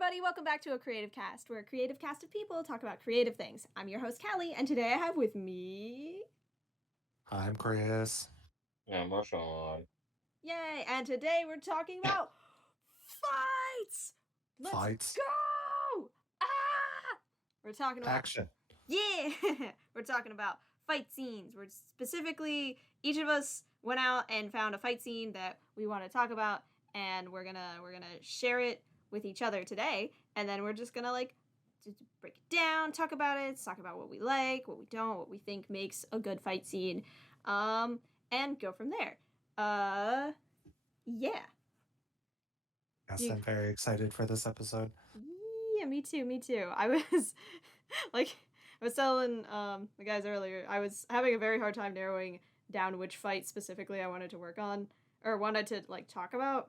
everybody, welcome back to a Creative Cast, where a creative cast of people talk about creative things. I'm your host, Callie, and today I have with me... I'm Chris. Yeah, Marshaun. Yay! And today we're talking about fights! Let's Fights. go! Ah! We're talking about... Action. Yeah! We're talking about fight scenes. We're specifically, each of us went out and found a fight scene that we want to talk about, and we're gonna share it with each other today, and then we're just gonna break it down, talk about it, talk about what we like, what we don't, what we think makes a good fight scene, and go from there. Yeah. Yes, I'm very excited for this episode. Yeah, me too. I was I was telling the guys earlier, I was having a very hard time narrowing down which fight specifically I wanted to work on or wanted to talk about.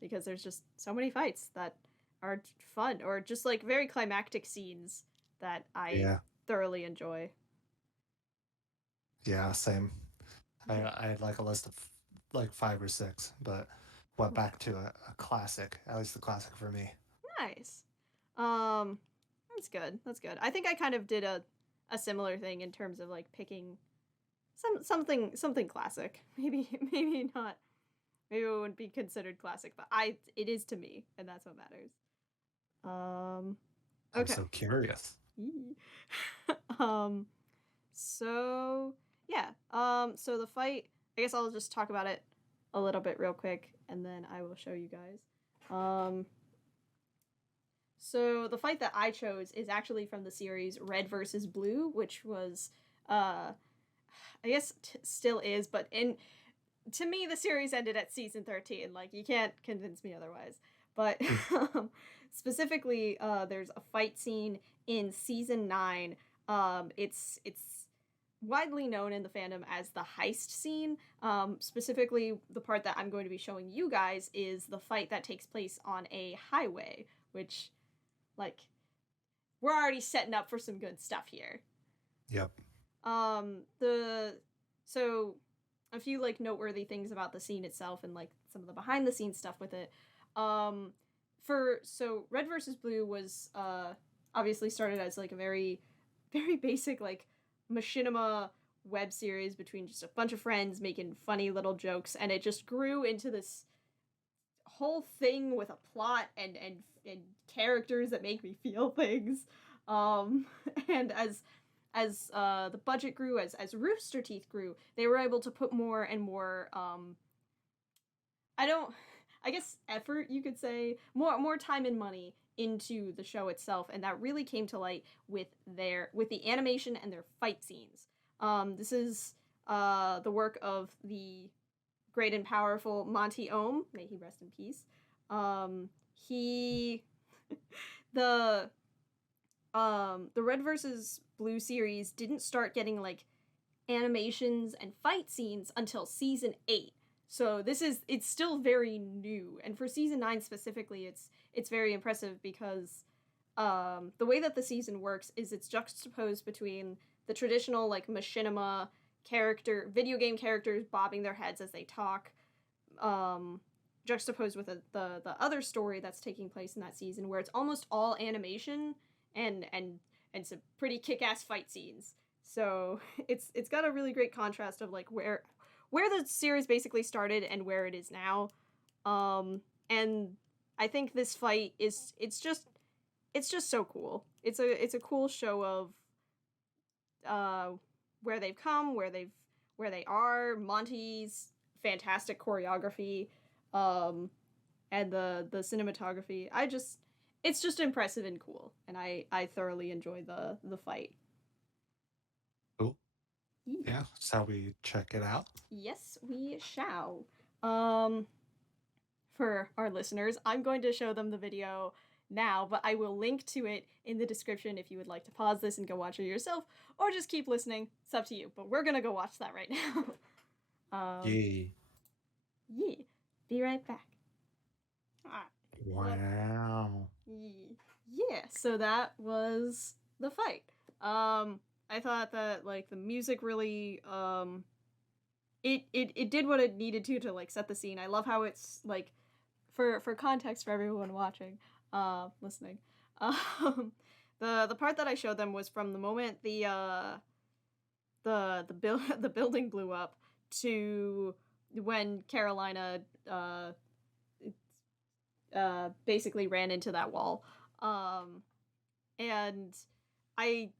Because there's just so many fights that are fun or just very climactic scenes that I thoroughly enjoy. Yeah, same. I had a list of 5 or 6, but went back to a classic, at least the classic for me. Nice. That's good. I think I kind of did a similar thing in terms of picking something classic. Maybe not. Maybe it wouldn't be considered classic, but it is to me, and that's what matters. Okay. I'm so curious. So yeah. So the fight, I guess I'll just talk about it a little bit real quick, and then I will show you guys. So the fight that I chose is actually from the series Red vs. Blue, which was, I guess still is, but to me, the series ended at season 13. You can't convince me otherwise. But specifically, there's a fight scene in season 9. It's widely known in the fandom as the heist scene. Specifically, the part that I'm going to be showing you guys is the fight that takes place on a highway, which, we're already setting up for some good stuff here. Yep. So a few noteworthy things about the scene itself and some of the behind the scenes stuff with it. So Red vs. Blue was obviously started as a very, very basic machinima web series between just a bunch of friends making funny little jokes, and it just grew into this whole thing with a plot and characters that make me feel things. And as the budget grew, as Rooster Teeth grew, they were able to put more and more, effort, you could say, more time and money into the show itself, and that really came to light with the animation and their fight scenes. This is the work of the great and powerful Monty Oum, may he rest in peace. The Red vs. Blue series didn't start getting animations and fight scenes until season 8. So it's still very new, and for season 9 specifically, it's very impressive because the way that the season works is it's juxtaposed between the traditional machinima video game characters bobbing their heads as they talk, juxtaposed with the other story that's taking place in that season, where it's almost all animation and some pretty kick-ass fight scenes. So it's got a really great contrast of where the series basically started and where it is now. And I think this fight it's just so cool. It's a cool show of where they've come, where they are, Monty's fantastic choreography, and the cinematography. It's just impressive and cool, and I thoroughly enjoy the fight. Cool. Yeah, shall we check it out? Yes, we shall. For our listeners, I'm going to show them the video now, but I will link to it in the description if you would like to pause this and go watch it yourself, or just keep listening. It's up to you, but we're gonna go watch that right now. Yeah. Be right back. Wow. Yeah, so that was the fight. I thought that the music really it did what it needed to set the scene. I love how it's for context for everyone watching. listening. The part that I showed them was from the moment the the building blew up to when Carolina basically ran into that wall. And I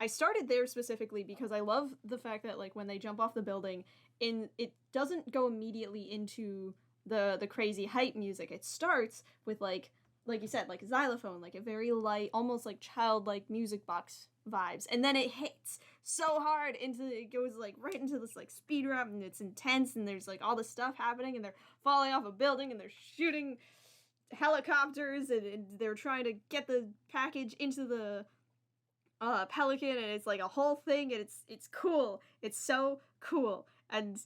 I started there specifically because I love the fact that like when they jump off the building, it doesn't go immediately into the crazy hype music. It starts with like you said, like a xylophone, like a very light, almost like childlike music box vibes, and then it hits so hard into it goes like right into this like speed rap, and it's intense, and there's like all this stuff happening, and they're falling off a building, and they're shooting helicopters, and they're trying to get the package into the pelican, and it's like a whole thing, and it's cool. It's so cool, and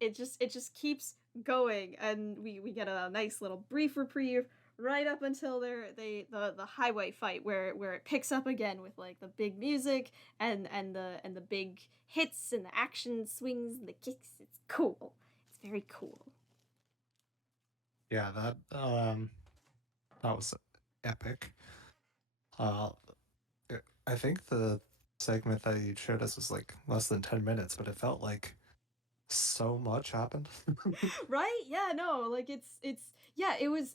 it just keeps going, and we get a nice little brief reprieve right up until the highway fight where it picks up again with like the big music and the big hits and the action swings and the kicks. It's cool. It's very cool. Yeah, that was epic. I think the segment that you showed us was like less than 10 minutes, but it felt like so much happened. Right? Yeah, no, like it's yeah, it was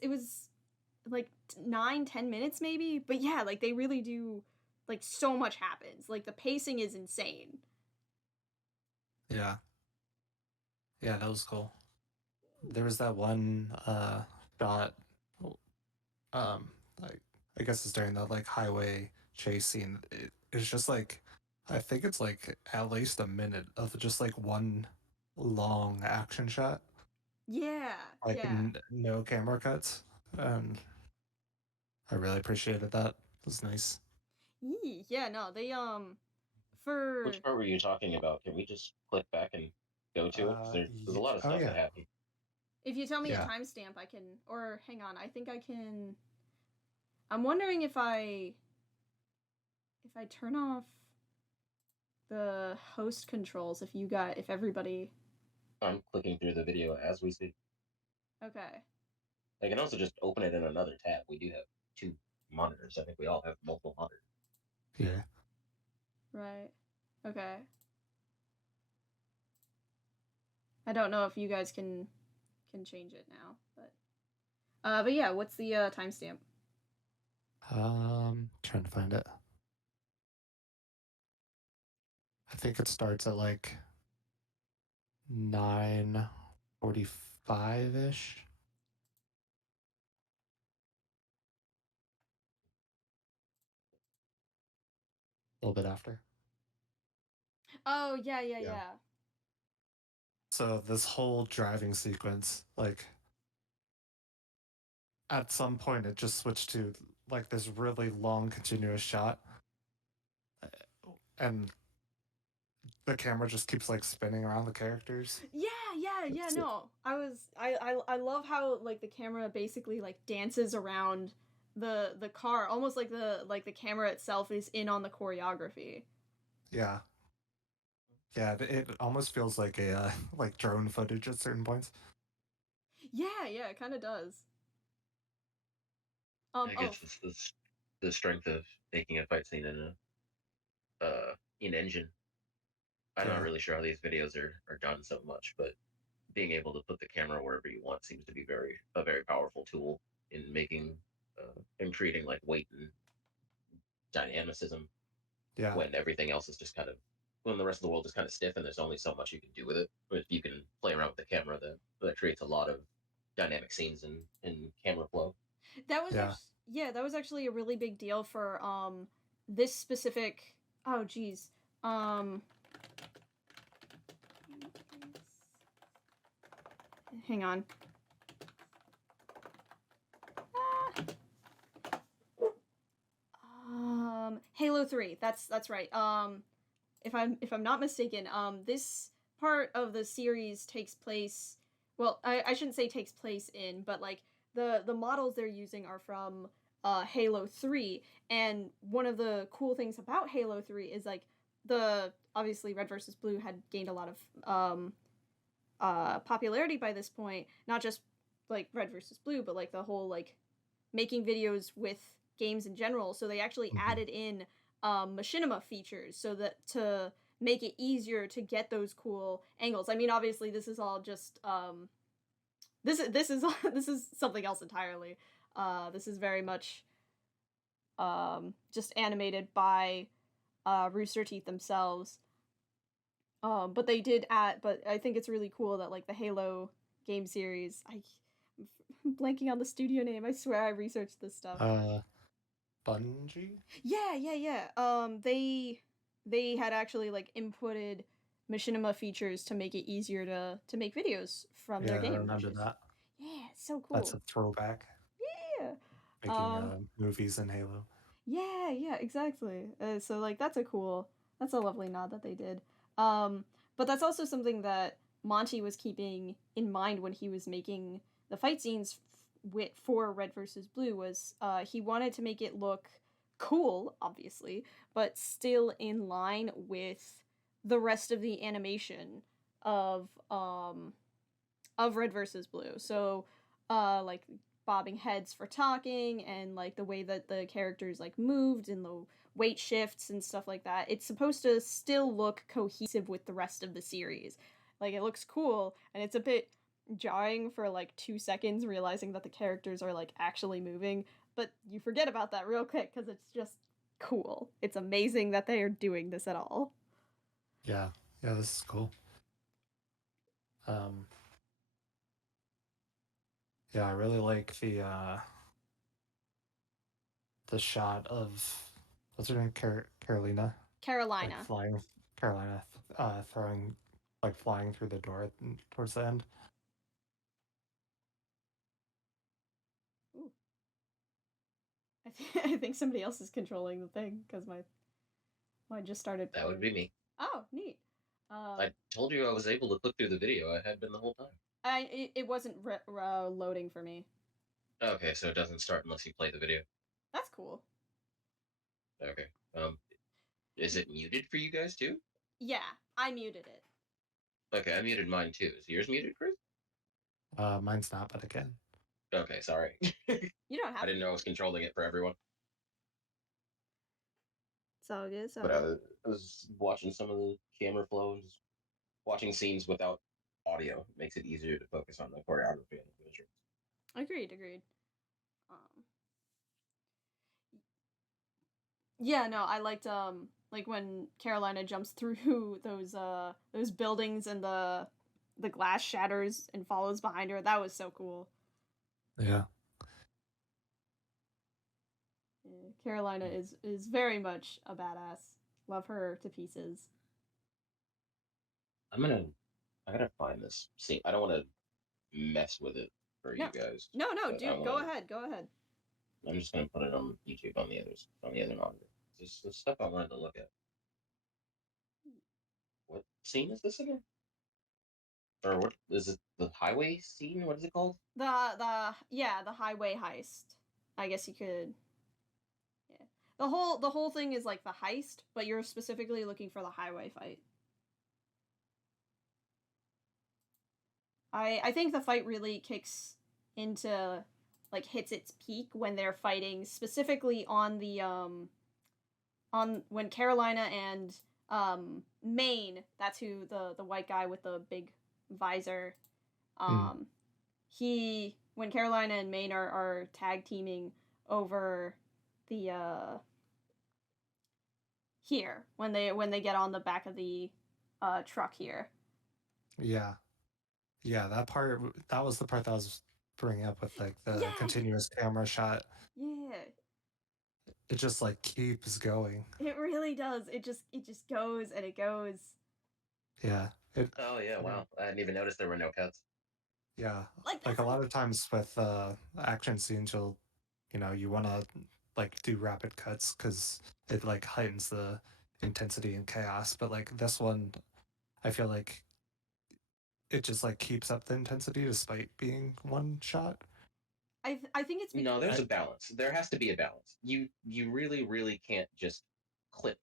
like 9-10 minutes maybe, but yeah, like they really do, like so much happens, like the pacing is insane. Yeah. Yeah, that was cool. There was that one shot, like I guess it's during the like highway chase scene. It's just like I think it's like at least a minute of just like one long action shot, Yeah, like yeah. no camera cuts, and I really appreciated that. It was nice. Yeah, no, they for Which part were you talking about? Can we just click back and go to it? Because there's a lot of Oh stuff yeah, that happened. if you tell me a yeah. timestamp, I can, or hang on, I think I can. I'm wondering if I turn off the host controls, if everybody. I'm clicking through the video as we speak. Okay. I can also just open it in another tab. We do have two monitors. I think we all have multiple monitors. Yeah. Right. Okay. I don't know if you guys can change it now, but yeah, what's the timestamp? Trying to find it. I think it starts at like 9:45-ish. A little bit after. Oh, yeah, yeah, Yeah. yeah. So this whole driving sequence, like at some point it just switched to like this really long continuous shot, and the camera just keeps like spinning around the characters. Yeah, no. I love how like the camera basically like dances around the car, almost like the camera itself is in on the choreography. Yeah. Yeah, it almost feels like a like drone footage at certain points. Yeah, it kind of does. I guess it's the strength of making a fight scene in engine. I'm not really sure how these videos are done so much, but being able to put the camera wherever you want seems to be a very powerful tool in making in creating like weight and dynamicism Yeah. when everything else is just kind of when the rest of the world is kind of stiff and there's only so much you can do with it. But if you can play around with the camera, that creates a lot of dynamic scenes in camera flow. That was that was actually a really big deal for this specific. Oh geez. Hang on. Halo 3. That's right. If I'm not mistaken, this part of the series takes place. Well, I shouldn't say takes place in, but like the models they're using are from Halo 3, and one of the cool things about Halo 3 is like the obviously Red versus Blue had gained a lot of popularity by this point, not just like Red versus Blue, but like the whole like making videos with games in general, so they actually added in machinima features so that to make it easier to get those cool angles. I mean, obviously this is all just this is this is something else entirely. This is very much just animated by Rooster Teeth themselves. But they did add, but I think it's really cool that like the Halo game series, I'm blanking on the studio name. I swear I researched this stuff. Bungie? Yeah. They had actually like inputted machinima features to make it easier to make videos from their game. Yeah, I remember that. Yeah, it's so cool. That's a throwback. Yeah. Making movies in Halo. Yeah, exactly. So like that's a lovely nod that they did. But that's also something that Monty was keeping in mind when he was making the fight scenes for Red versus Blue was he wanted to make it look cool, obviously, but still in line with the rest of the animation of Red versus Blue. So like bobbing heads for talking and like the way that the characters like moved and the weight shifts and stuff like that. It's supposed to still look cohesive with the rest of the series. Like it looks cool, and it's a bit jarring for like 2 seconds realizing that the characters are like actually moving, but you forget about that real quick because it's just cool. It's amazing that they are doing this at all. Yeah, this is cool. Yeah, I really like the shot of what's her name, Carolina, Carolina. like flying, Carolina, throwing, like flying through the door towards the end. Ooh. I think somebody else is controlling the thing because mine just started playing. That would be me. Oh, neat. I told you I was able to click through the video. I had been the whole time. It wasn't loading for me. Okay, so it doesn't start unless you play the video. That's cool. Okay. Is it muted for you guys too? Yeah, I muted it. Okay, I muted mine too. Is yours muted, Chris? Mine's not, but again. Okay, sorry. You don't have I didn't know I was controlling it for everyone. It's all good. But I was watching some of the camera flow and just watching scenes without audio. It makes it easier to focus on the choreography and the visuals. Agreed. Yeah, no, I liked like when Carolina jumps through those buildings and the glass shatters and follows behind her. That was so cool. Yeah. Carolina is very much a badass. Love her to pieces. I gotta find this scene. I don't want to mess with it for you guys. No, dude, go ahead. I'm just gonna put it on YouTube on the other monitor. This is the stuff I wanted to look at. What scene is this again? Or what is it? The highway scene? What is it called? The highway heist. I guess you could. Yeah. The whole thing is like the heist, but you're specifically looking for the highway fight. I think the fight really kicks into like hits its peak when they're fighting specifically on the on when Carolina and Maine, that's who the white guy with the big visor, when Carolina and Maine are tag teaming over the here when they get on the back of the truck here. Yeah, that was the part that I was bringing up with like the continuous camera shot. Yeah. It just like keeps going. It really does. It just goes and it goes. Yeah. Oh yeah, wow. I didn't even notice there were no cuts. Yeah. Like a lot of times with action scenes you want to like do rapid cuts because it like heightens the intensity and chaos, but like this one I feel like it just like keeps up the intensity despite being one shot. I think it's because... No, there's a balance. There has to be a balance. You really can't just clip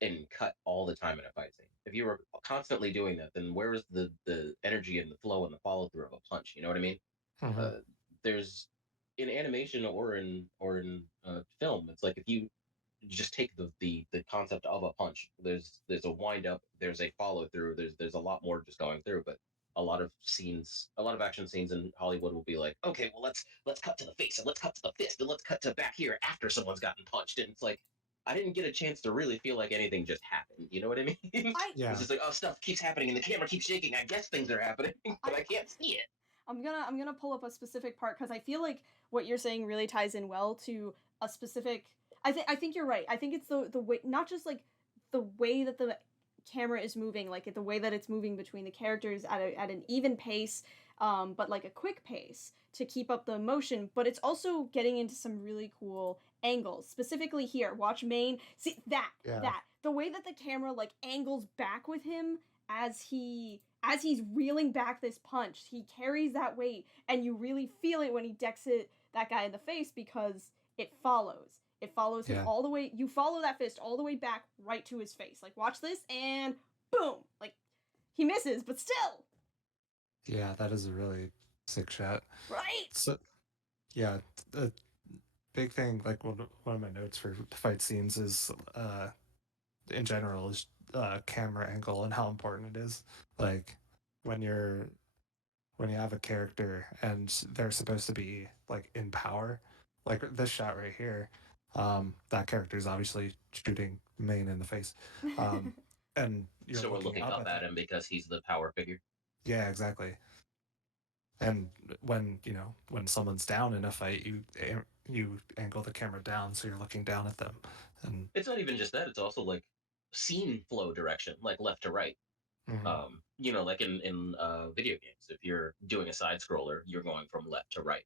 and cut all the time in a fight scene. If you were constantly doing that, then where's the energy and the flow and the follow through of a punch? You know what I mean? Mm-hmm. in animation or in film, it's like if you just take the concept of a punch, there's a wind up, there's a follow through, there's a lot more just going through, but a lot of scenes, a lot of action scenes in Hollywood will be like, okay, well let's cut to the face and let's cut to the fist and let's cut to back here after someone's gotten punched, and it's like I didn't get a chance to really feel like anything just happened. You know what I mean? Yeah. It's just like, oh, stuff keeps happening and the camera keeps shaking. I guess things are happening, but I can't see it. I'm gonna pull up a specific part because I feel like what you're saying really ties in well to a specific. I think you're right. I think it's the way, not just like the way that the camera is moving, like the way that it's moving between the characters at an even pace, but like a quick pace to keep up the emotion. But it's also getting into some really cool angles. Specifically here, watch Maine. See that the way that the camera like angles back with him as he's reeling back this punch. He carries that weight, and you really feel it when he decks that guy in the face because it follows. It follows him all the way. You follow that fist all the way back right to his face. Like, watch this, and boom! Like, he misses, but still. Yeah, that is a really sick shot. Right? So, yeah, the big thing, like one of my notes for fight scenes is, in general, is camera angle and how important it is. Like, when you have a character and they're supposed to be like in power, like this shot right here, that character is obviously shooting Maine in the face, and so we're looking up at him because he's the power figure. Yeah, exactly. And when someone's down in a fight, you angle the camera down so you're looking down at them, and it's not even just that; it's also like scene flow direction, like left to right. mm-hmm. Like in video games, if you're doing a side scroller, you're going from left to right.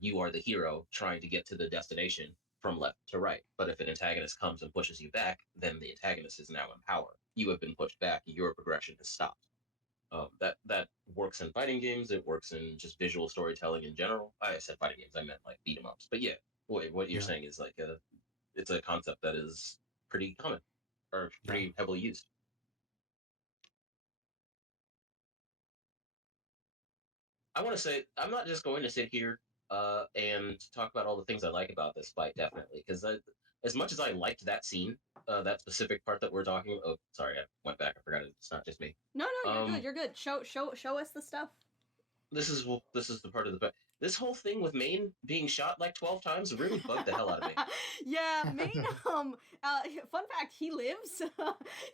You are the hero trying to get to the destination from left to right. But if an antagonist comes and pushes you back, then the antagonist is now in power. You have been pushed back. Your progression has stopped. That works in fighting games. It works in just visual storytelling in general. I said fighting games. I meant like beat 'em ups. But yeah, what you're saying is like it's a concept that is pretty common or pretty heavily used. I want to say I'm not just going to sit here and talk about all the things I like about this fight, definitely, because as much as I liked that scene, that specific part that we're talking. Oh, sorry, I went back. I forgot it's not just me. No, you're good. You're good. Show us the stuff. This is the part of the. This whole thing with Maine being shot like 12 times really bugged the hell out of me. Yeah, Maine. Fun fact: he lives.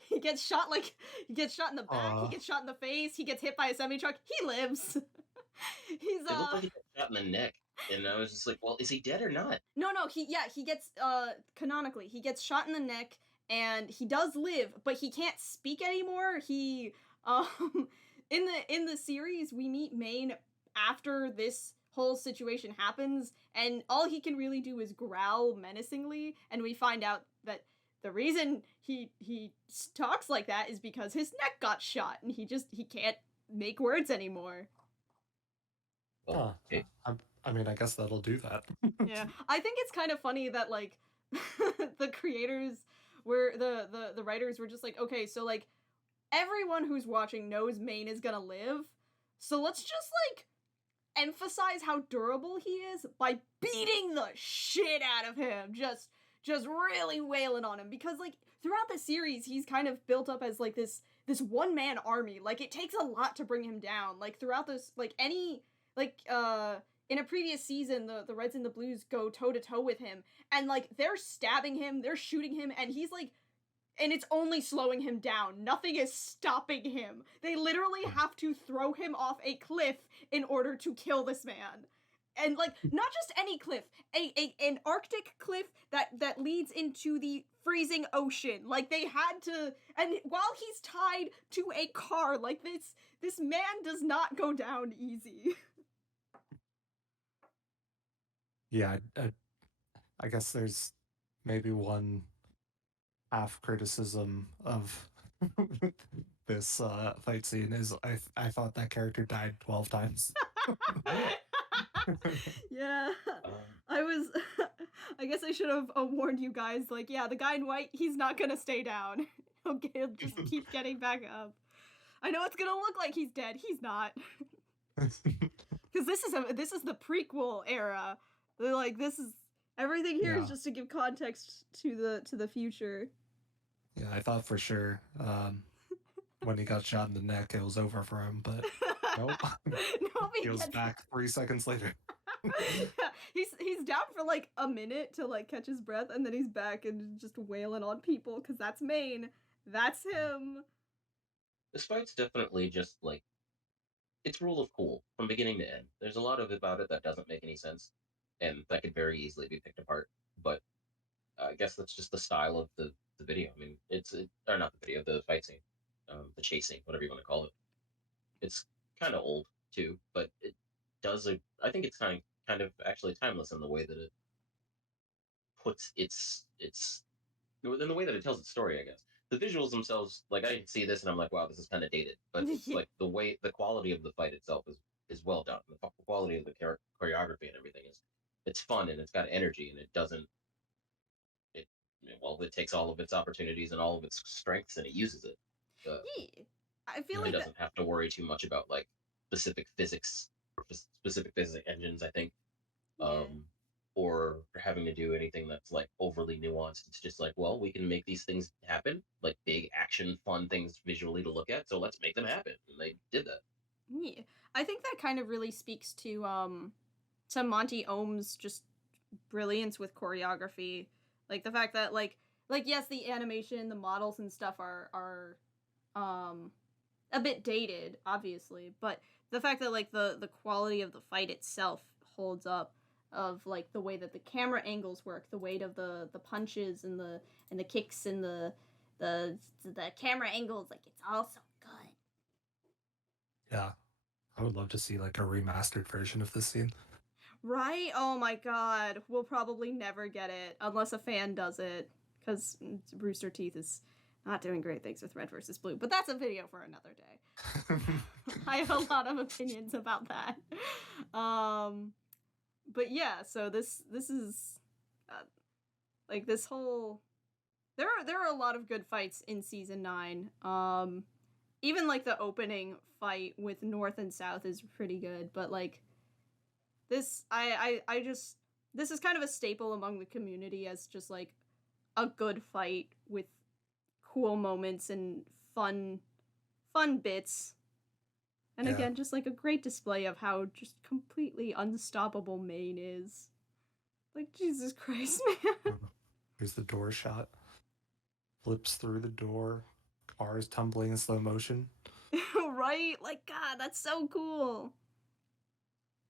He gets shot in the back. He gets shot in the face. He gets hit by a semi truck. He lives. He's It looked like he got shot in the neck, and I was just like, well, is he dead or not? No, he gets canonically he gets shot in the neck, and he does live, but he can't speak anymore. He in the series we meet Maine after this whole situation happens, and all he can really do is growl menacingly, and we find out that the reason he talks like that is because his neck got shot, and he can't make words anymore. Oh, okay. I mean, I guess that'll do that. Yeah, I think it's kind of funny that like the creators were the writers were just like, okay, so like everyone who's watching knows Maine is gonna live, so let's just like emphasize how durable he is by beating the shit out of him, just really wailing on him, because like throughout the series he's kind of built up as like this one-man army. Like it takes a lot to bring him down. Like throughout this, like in a previous season, the Reds and the Blues go toe-to-toe with him, and like they're stabbing him, they're shooting him, and he's like, and it's only slowing him down. Nothing is stopping him. They literally have to throw him off a cliff in order to kill this man. And like, not just any cliff, an Arctic cliff that leads into the freezing ocean. Like they had to, and while he's tied to a car, like this man does not go down easy. Yeah, I guess there's maybe one half criticism of this fight scene is I thought that character died 12 times. Yeah, I guess I should have warned you guys, like, yeah, the guy in white, he's not gonna stay down. He'll just keep getting back up. I know it's gonna look like he's dead. He's not. Because this is the prequel era. They're like, this is everything here is just to give context to the future. Yeah, I thought for sure when he got shot in the neck, it was over for him, but nope. He was back 3 seconds later. Yeah, he's down for like a minute to like catch his breath, and then he's back and just wailing on people because that's Maine. That's him. This fight's definitely just like it's rule of cool from beginning to end. There's a lot of about it that doesn't make any sense, and that could very easily be picked apart. But I guess that's just the style of the video. I mean, or not the video, the fight scene, the chasing, whatever you want to call it. It's kind of old too, but it does. I think it's kind of actually timeless in the way that it puts its in the way that it tells its story. I guess the visuals themselves, like I see this and I'm like, wow, this is kind of dated, but it's like the quality of the fight itself is well done. The quality of the choreography and everything it's fun and it's got energy and it doesn't. It takes all of its opportunities and all of its strengths and it uses it. I feel like it doesn't have to worry too much about like specific physics engines, I think, or having to do anything that's like overly nuanced. It's just like, well, we can make these things happen, like big action, fun things visually to look at. So let's make them happen, and they did that. Yeah, I think that kind of really speaks to Monty Ohm's just brilliance with choreography. Like the fact that like yes, the animation, the models and stuff are a bit dated, obviously, but the fact that like the quality of the fight itself holds up, of like the way that the camera angles work, the weight of the punches and the kicks and the camera angles, like it's all so good. Yeah. I would love to see like a remastered version of this scene. Right? Oh my god. We'll probably never get it unless a fan does it, because Rooster Teeth is not doing great things with Red versus Blue. But that's a video for another day. I have a lot of opinions about that. But yeah, so this is like this whole there are a lot of good fights in season 9. Even like the opening fight with North and South is pretty good, but like this I just this is kind of a staple among the community as just like a good fight with cool moments and fun bits. And again, just like a great display of how just completely unstoppable Maine is. Like, Jesus Christ, man. Here's the door shot. Flips through the door. Cars tumbling in slow motion. Right? Like, God, that's so cool.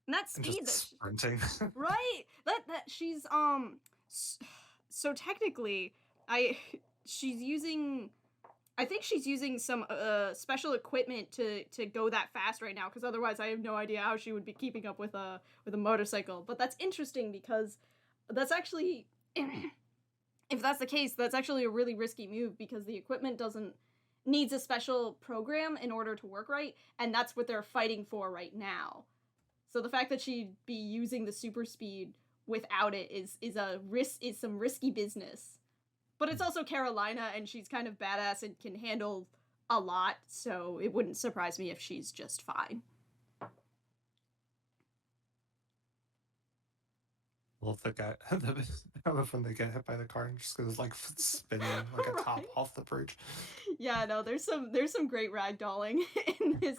And that speed, and just sprinting. Right? That she's so technically she's using some special equipment to go that fast right now, because otherwise I have no idea how she would be keeping up with a motorcycle. But that's interesting because that's actually if that's the case, that's actually a really risky move, because the equipment needs a special program in order to work right, and that's what they're fighting for right now. So the fact that she'd be using the super speed without it is some risky business. But it's also Carolina, and she's kind of badass and can handle a lot, so it wouldn't surprise me if she's just fine. Well, if the guy, I love when they get hit by the car and just goes like spinning like a top off the bridge. Yeah, no, there's some great ragdolling in this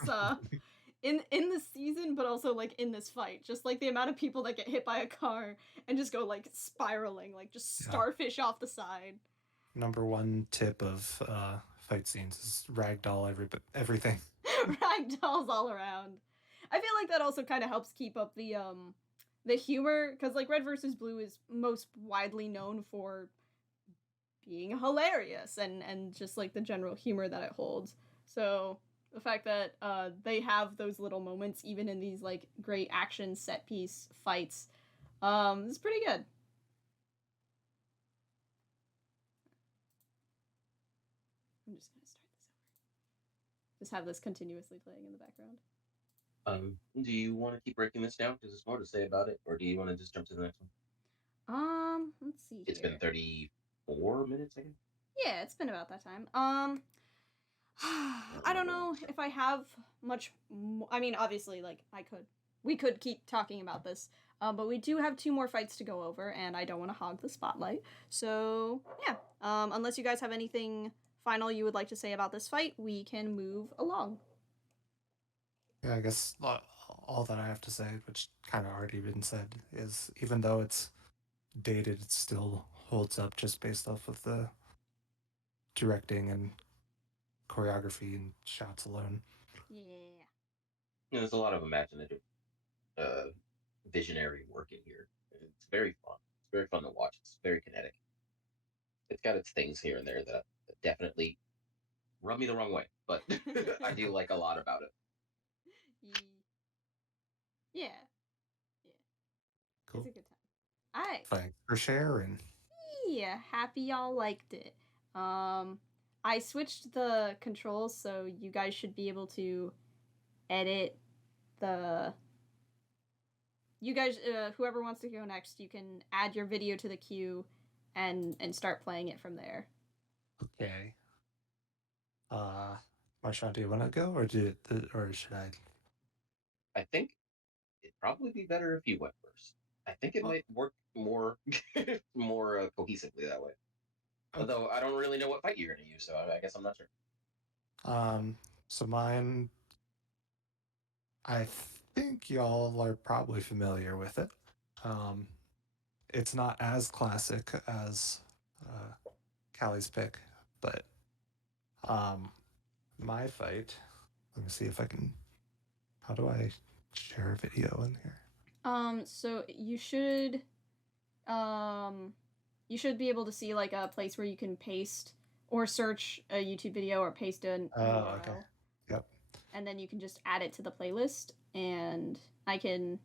in this season, but also like in this fight. Just like the amount of people that get hit by a car and just go like spiraling, like just starfish off the side. Number one tip of fight scenes is ragdoll everything. Ragdolls all around. I feel like that also kind of helps keep up the humor, because like Red versus Blue is most widely known for being hilarious and just like the general humor that it holds. So the fact that they have those little moments even in these like great action set piece fights is pretty good. I'm just gonna start this over. Just have this continuously playing in the background. Do you want to keep breaking this down, because there's more to say about it, or do you want to just jump to the next one? Let's see. It's been 34 minutes, I guess. Yeah, it's been about that time. I don't know if I have much. I mean, obviously, like I could we could keep talking about this, but we do have 2 more fights to go over, and I don't want to hog the spotlight. So yeah, unless you guys have anything final you would like to say about this fight, we can move along. Yeah, I guess all that I have to say, which kind of already been said, is even though it's dated, it still holds up just based off of the directing and choreography and shots alone. Yeah. There's a lot of imaginative, visionary work in here. It's very fun. It's very fun to watch. It's very kinetic. It's got its things here and there that definitely rub me the wrong way, but I do like a lot about it. Yeah. Cool. It's a good time. All right. Thanks for sharing. Yeah, happy y'all liked it. I switched the controls, so you guys should be able to edit the... You guys, whoever wants to go next, you can add your video to the queue and start playing it from there. Okay. Marshaun, do you want to go, or should I? I think it'd probably be better if you went first. I think it might work more more cohesively that way. Okay. Although I don't really know what fight you're going to use, so I guess I'm not sure. So mine, I think y'all are probably familiar with it. It's not as classic as Cali's pick, but my fight. Let me see if I can. How do I share a video in here? So you should be able to see like a place where you can paste or search a YouTube video or paste an URL. Okay. Yep. And then you can just add it to the playlist, and I can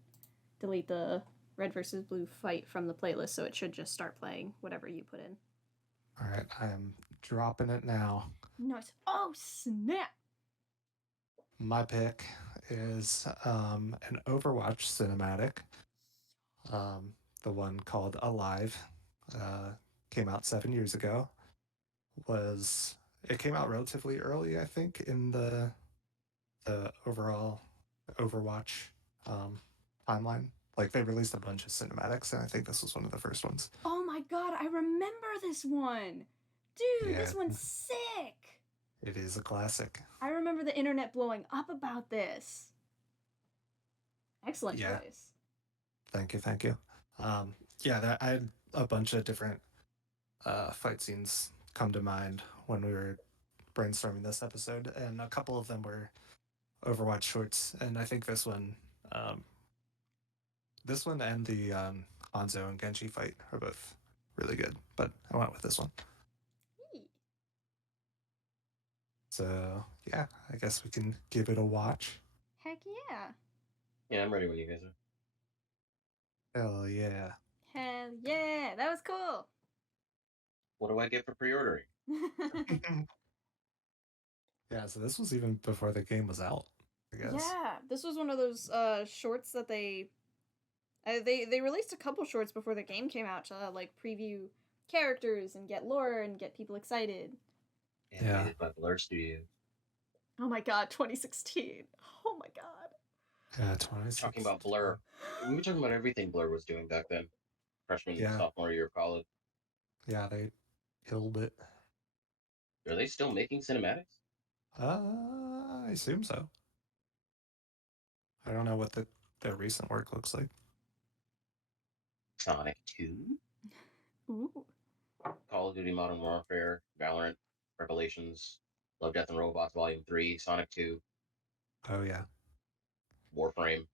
delete the red versus blue fight from the playlist, so it should just start playing whatever you put in. All right, I am dropping it now. Nice. Oh, snap! My pick is an Overwatch cinematic. The one called Alive. Came out 7 years ago. It came out relatively early, I think, in the overall Overwatch timeline. Like, they released a bunch of cinematics, and I think this was one of the first ones. Oh my god, I remember this one! Dude, yeah. This one's sick! It is a classic. I remember the internet blowing up about this. Excellent choice. Thank you. I had a bunch of different fight scenes come to mind when we were brainstorming this episode, and a couple of them were Overwatch shorts, and I think this one and the Hanzo and Genji fight are both really good, but I went with this one. So, yeah, I guess we can give it a watch. Heck yeah. Yeah, I'm ready when you guys are. Hell yeah. Hell yeah. That was cool. What do I get for pre-ordering? Yeah, so this was even before the game was out, I guess. Yeah, this was one of those shorts that they released a couple shorts before the game came out to like preview characters and get lore and get people excited. Yeah. By Blur Studios. Oh my god, 2016. Oh my god. Yeah, 2016. Talking about Blur. We were talking about everything Blur was doing back then. Freshman and sophomore year of college. Yeah, they killed it. Are they still making cinematics? I assume so. I don't know what their recent work looks like. Sonic 2? Ooh. Call of Duty Modern Warfare, Valorant, Revelations, Love, Death, and Robots Volume 3, Sonic 2. Oh, yeah. Warframe.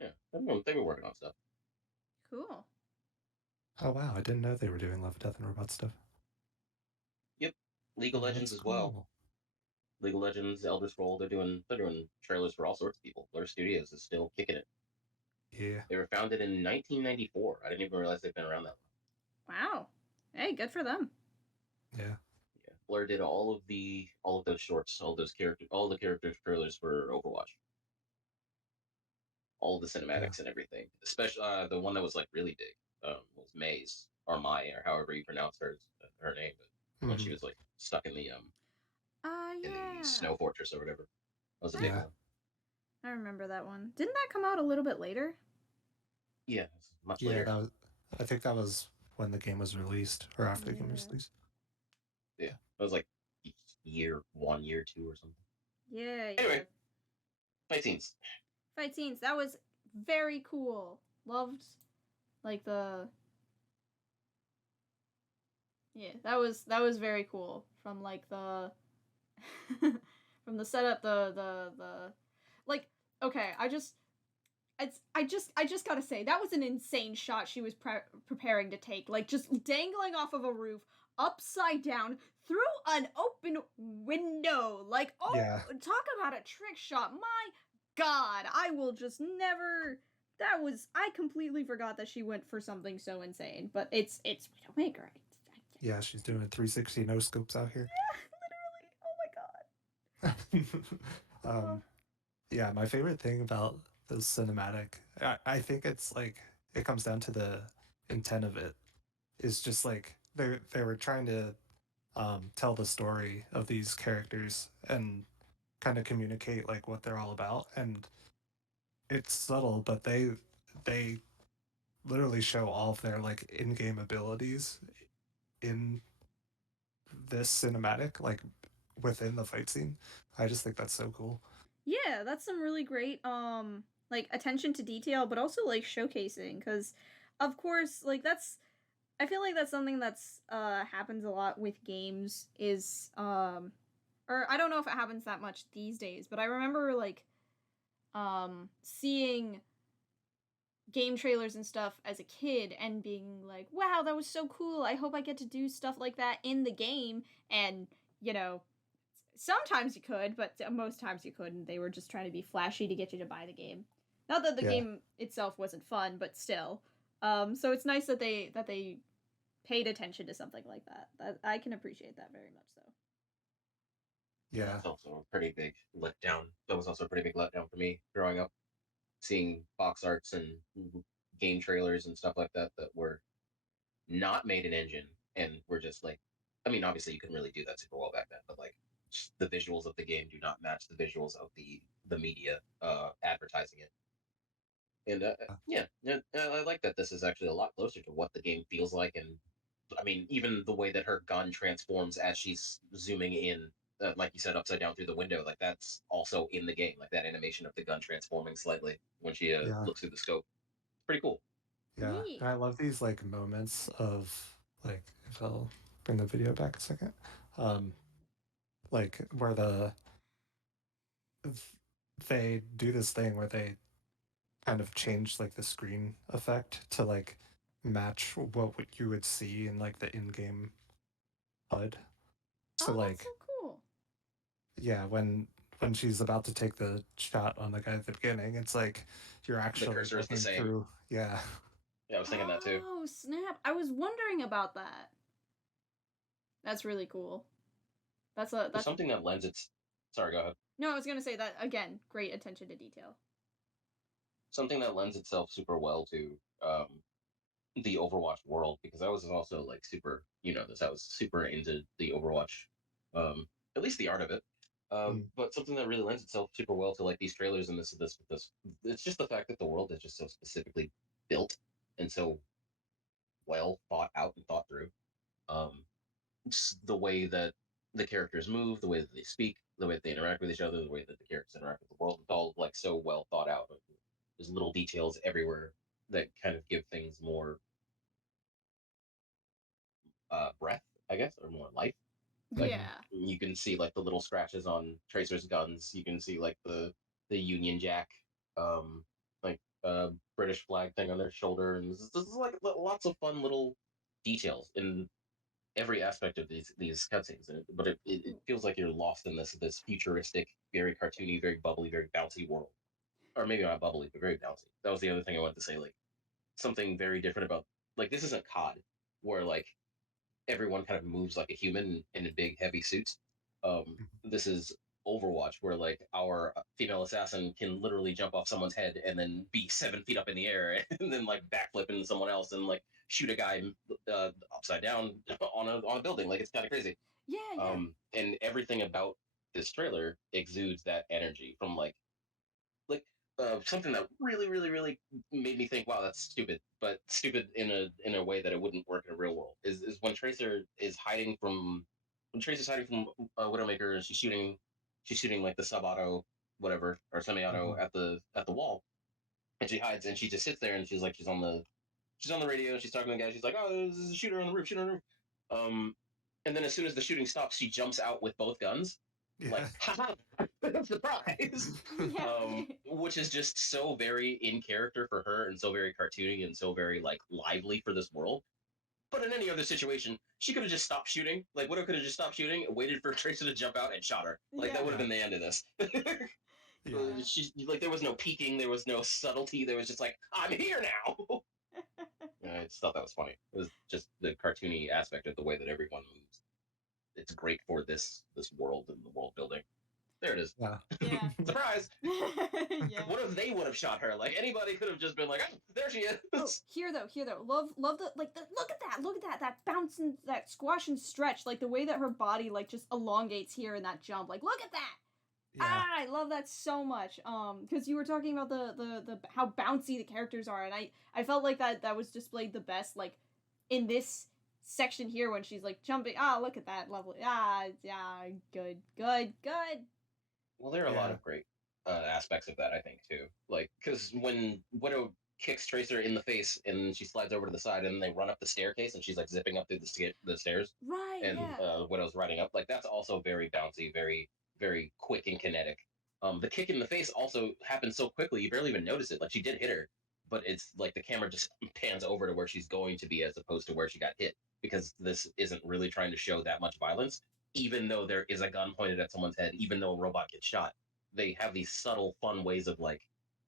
Yeah, they've been working on stuff. Cool. Oh, wow, I didn't know they were doing Love, Death, and Robots stuff. Yep. League of Legends as well. League of Legends, Elder Scroll, they're doing trailers for all sorts of people. Blur Studios is still kicking it. Yeah. They were founded in 1994. I didn't even realize they've been around that long. Wow. Hey, good for them. Yeah. Blur did all of those shorts, all the characters trailers for Overwatch. All the cinematics and everything. Especially the one that was like really big was Maze or Mai or however you pronounce her name, but when she was like stuck in the in the snow fortress or whatever. That was a big one. I remember that one. Didn't that come out a little bit later? Yeah, it's much Yeah, later. I think that was when the game was released, or after the game was released. Yeah, it was like year 1, year 2, or something. Yeah. Anyway, fight scenes. Fight scenes. That was very cool. Loved, like the. Yeah, that was very cool. From like the. From the setup, the like. Okay, I just gotta say that was an insane shot she was preparing to take, like just dangling off of a roof upside down through an open window. Like, oh, yeah. Talk about a trick shot. My God, I will just never. I completely forgot that she went for something so insane, but it's Widowmaker. Yeah, she's doing 360 no scopes out here. Yeah, literally. Oh my God. Yeah, my favorite thing about the cinematic, I think it's like it comes down to the intent of it. Is just like they were trying to tell the story of these characters and kind of communicate like what they're all about, and it's subtle, but they literally show all of their like in-game abilities in this cinematic, like within the fight scene. I just think that's so cool. Yeah, that's some really great like attention to detail, but also like showcasing, because of course, like I feel like that's something that's happens a lot with games, is or I don't know if it happens that much these days, but I remember like seeing game trailers and stuff as a kid and being like, wow, that was so cool. I hope I get to do stuff like that in the game. And, sometimes you could, but most times you couldn't. They were just trying to be flashy to get you to buy the game. Not that the game itself wasn't fun, but still. So it's nice that they paid attention to something like that. That I can appreciate that very much so. Yeah. That's also a pretty big letdown. That was also a pretty big letdown for me growing up, seeing box arts and game trailers and stuff like that were not made in engine and were just like, I mean, obviously you couldn't really do that super well back then, but like the visuals of the game do not match the visuals of the media advertising it. And I like that this is actually a lot closer to what the game feels like, and I mean, even the way that her gun transforms as she's zooming in, like you said, upside down through the window, like that's also in the game, like that animation of the gun transforming slightly when she looks through the scope. Pretty cool. Yeah, and I love these like moments of like, if I'll bring the video back a second, like where they do this thing where they kind of change like the screen effect to like match what you would see in like the in-game HUD. So that's so cool. Yeah, when she's about to take the shot on the guy at the beginning, it's like you're actually the cursor is the same. through. Yeah. Yeah, I was thinking that too. Oh snap! I was wondering about that. That's really cool. That's something that lends its. Sorry, go ahead. No, I was gonna say that again. Great attention to detail. Something that lends itself super well to the Overwatch world, because I was also like super, I was super into the Overwatch, at least the art of it. But something that really lends itself super well to like these trailers and this, it's just the fact that the world is just so specifically built and so well thought out and thought through. Just the way that the characters move, the way that they speak, the way that they interact with each other, the way that the characters interact with the world, it's all like so well thought out. There's little details everywhere that kind of give things more breath, I guess, or more life. Like, yeah. You can see like the little scratches on Tracer's guns. You can see like the Union Jack, like British flag thing on their shoulder, and this is like lots of fun little details in every aspect of these cutscenes. But it feels like you're lost in this futuristic, very cartoony, very bubbly, very bouncy world, or maybe not bubbly, but very bouncy. That was the other thing I wanted to say. Like something very different about like this isn't COD, where like everyone kind of moves like a human in big heavy suits. This is Overwatch, where like our female assassin can literally jump off someone's head and then be 7 feet up in the air and then like backflip into someone else and like shoot a guy upside down on a building. Like it's kind of crazy. Yeah. And everything about this trailer exudes that energy from like something that really, really, really made me think, wow, that's stupid, but stupid in a way that it wouldn't work in a real world. Is when Tracer's hiding from Widowmaker, and she's shooting like the sub-auto, whatever, or semi-auto Mhm. at the wall, and she hides, and she just sits there, and she's on the radio, and she's talking to the guy. She's like, oh, there's a shooter on the roof, shooter on the roof. And then as soon as the shooting stops, she jumps out with both guns, like, Yeah. haha, surprise. Yeah. Which is just so very in character for her, and so very cartoony, and so very like lively for this world. But in any other situation, she could have just stopped shooting. Like Widow could have just stopped shooting, waited for Tracer to jump out, and shot her. Like that would have been the end of this. Yeah. She's like, there was no peeking, there was no subtlety. There was just like, I'm here now. I just thought that was funny. It was just the cartoony aspect of the way that everyone moves. It's great for this world and the world building. There it is. Yeah. Yeah. Surprise! Yeah. What if they would have shot her? Like anybody could have just been like, oh, there she is. Oh, here though, love the look at that bounce and that squash and stretch, like the way that her body like just elongates here in that jump. Like look at that. Yeah. I love that so much. Because you were talking about the how bouncy the characters are, and I felt like that was displayed the best, like in this section here when she's like jumping. Ah, look at that, lovely. Yeah, good. Well, there are a lot Yeah. of great aspects of that, I think, too. Like, because when Widow kicks Tracer in the face and she slides over to the side, and they run up the staircase, and she's like zipping up through the stairs, Right. and Yeah. Widow's riding up. Like that's also very bouncy, very very quick and kinetic. The kick in the face also happens so quickly you barely even notice it. Like she did hit her, but it's like the camera just pans over to where she's going to be as opposed to where she got hit, because this isn't really trying to show that much violence. Even though there is a gun pointed at someone's head, even though a robot gets shot, they have these subtle, fun ways of like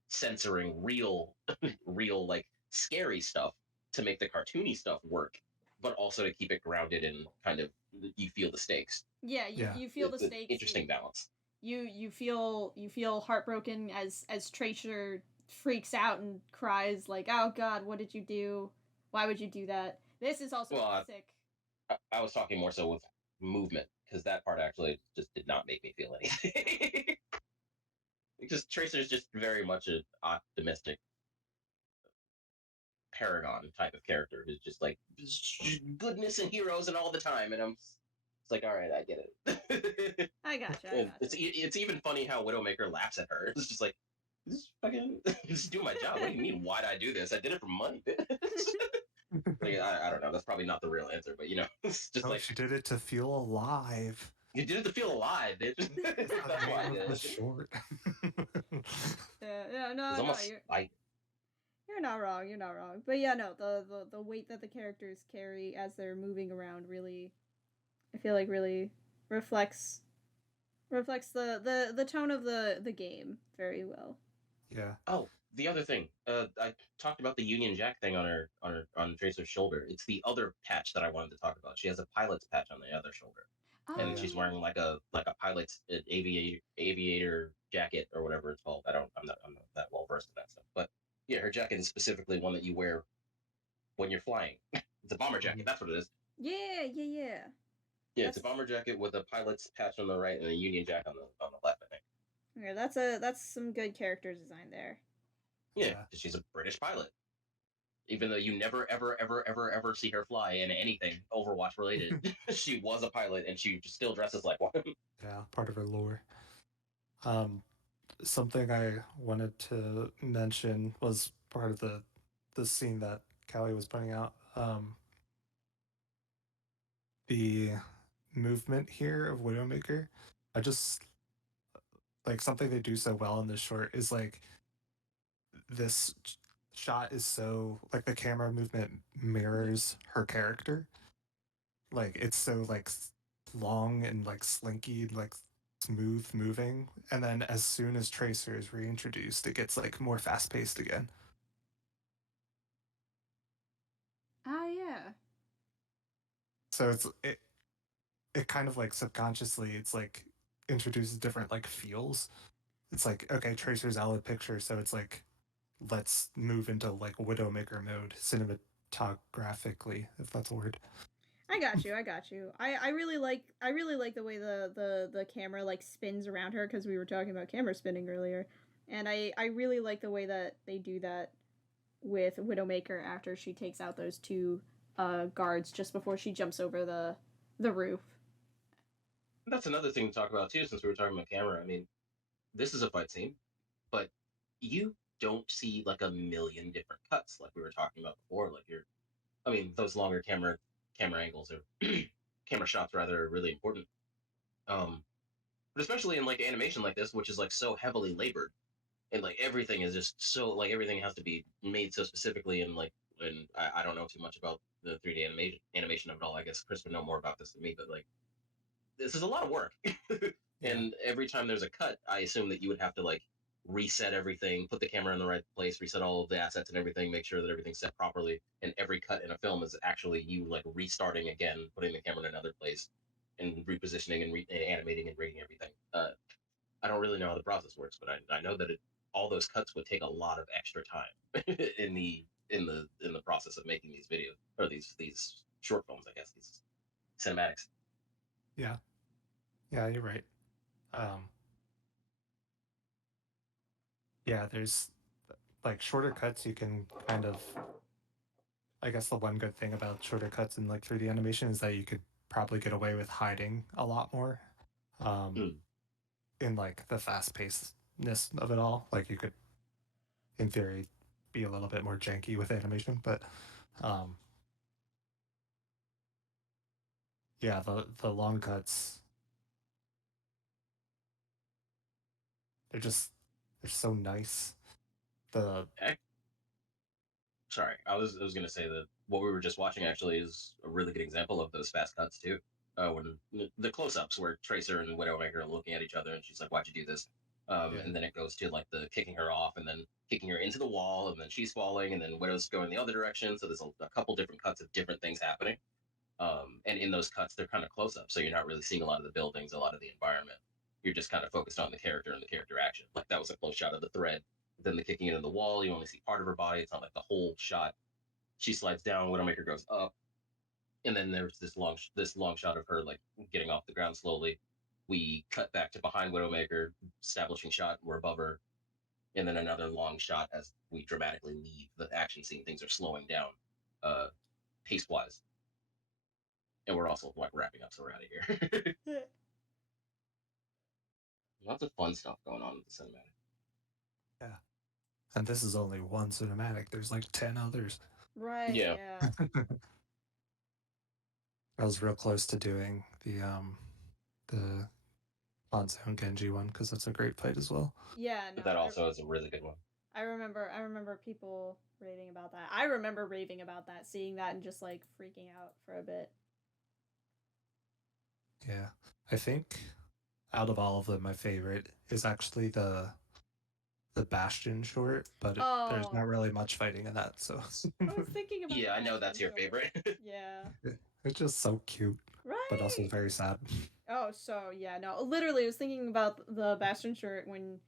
censoring real, real like scary stuff to make the cartoony stuff work, but also to keep it grounded and kind of you feel the stakes. Yeah. Yeah. You feel the It's an stakes. interesting balance. You feel heartbroken as Tracer freaks out and cries like, "Oh God, what did you do? Why would you do that?" This is also sick. I was talking more so with movement, because that part actually just did not make me feel anything. Because Tracer's just very much an optimistic paragon type of character who's just like goodness and heroes and all the time, and it's like, all right, I get it. I gotcha. It's even funny how Widowmaker laughs at her. It's just like, this fucking just do my job. What do you mean? Why'd I do this? I did it for money. Like, I don't know. That's probably not the real answer, but you know, it's just like she did it to feel alive. you did it to feel alive, bitch. That's why I did it. Short. No, you're not wrong. But yeah, no, the weight that the characters carry as they're moving around really, I feel like really reflects the tone of the game very well. Yeah. Oh, the other thing, I talked about the Union Jack thing on Tracer's shoulder. It's the other patch that I wanted to talk about. She has a pilot's patch on the other shoulder, and she's wearing like a pilot's aviator jacket or whatever it's called. I'm not that well versed in that stuff, but yeah, her jacket is specifically one that you wear when you're flying. It's a bomber jacket. That's what it is. Yeah. Yeah, it's a bomber jacket with a pilot's patch on the right and a Union Jack on the left, I think. Yeah, that's some good character design there. Yeah, because she's a British pilot. Even though you never, ever see her fly in anything Overwatch related, she was a pilot and she still dresses like one. Yeah, part of her lore. Something I wanted to mention was part of the scene that Callie was pointing out. The movement here of Widowmaker, I just like something they do so well in this short is like this shot is so like the camera movement mirrors her character. Like it's so like long and like slinky, like smooth moving, and then as soon as Tracer is reintroduced, it gets like more fast paced again. Yeah. So it kind of like subconsciously it's like introduces different like feels. It's like, okay, Tracer's out of the picture, so it's like let's move into like Widowmaker mode cinematographically, if that's a word. I got you. I really like the way the camera like spins around her, because we were talking about camera spinning earlier. And I really like the way that they do that with Widowmaker after she takes out those two guards just before she jumps over the roof. That's another thing to talk about too, since we were talking about camera. I mean, this is a fight scene, but you don't see like a million different cuts like we were talking about before. Like I mean, those longer camera angles are camera shots rather are really important. But especially in like animation like this, which is like so heavily labored, and like everything is just so like everything has to be made so specifically, and like and I don't know too much about the 3D animation of it all. I guess Chris would know more about this than me, but like this is a lot of work. And every time there's a cut, I assume that you would have to like reset everything, put the camera in the right place, reset all of the assets and everything, make sure that everything's set properly. And every cut in a film is actually you like restarting again, putting the camera in another place, and repositioning and animating and rigging everything. I don't really know how the process works, but I know that all those cuts would take a lot of extra time in the process of making these videos or these short films, I guess, these cinematics. Yeah, you're right. Yeah, there's like shorter cuts you can kind of, I guess the one good thing about shorter cuts in like 3D animation is that you could probably get away with hiding a lot more in like the fast pacedness of it all. Like you could, in theory, be a little bit more janky with animation, but yeah, the long cuts, they're so nice. Sorry, I was gonna say that what we were just watching actually is a really good example of those fast cuts too. When the close-ups where Tracer and Widowmaker are looking at each other, and she's like, "Why'd you do this?" And then it goes to like the kicking her off, and then kicking her into the wall, and then she's falling, and then Widow's going the other direction. So there's a couple different cuts of different things happening. And in those cuts, they're kind of close-ups, so you're not really seeing a lot of the buildings, a lot of the environment. You're just kind of focused on the character and the character action. Like that was a close shot of the thread. Then the kicking into the wall, you only see part of her body. It's not like the whole shot. She slides down, Widowmaker goes up, and then there's this long shot of her like getting off the ground slowly. We cut back to behind Widowmaker, establishing shot. We're above her, and then another long shot as we dramatically leave the action scene. Things are slowing down, pace wise, and we're also like wrapping up, so we're out of here. Lots of fun stuff going on with the cinematic. Yeah, and this is only one cinematic. There's like 10 others. Right. Yeah. I was real close to doing the Hanzo and Genji one because that's a great fight as well. Yeah, no, but that also is a really good one. I remember people raving about that. I remember raving about that, seeing that and just like freaking out for a bit. Yeah, I think out of all of them, my favorite is actually the Bastion short, but there's not really much fighting in that. So I was thinking about. Yeah, I know that's your favorite. Yeah, it's just so cute, right? But also very sad. Oh, so yeah, no, literally, I was thinking about the Bastion short when,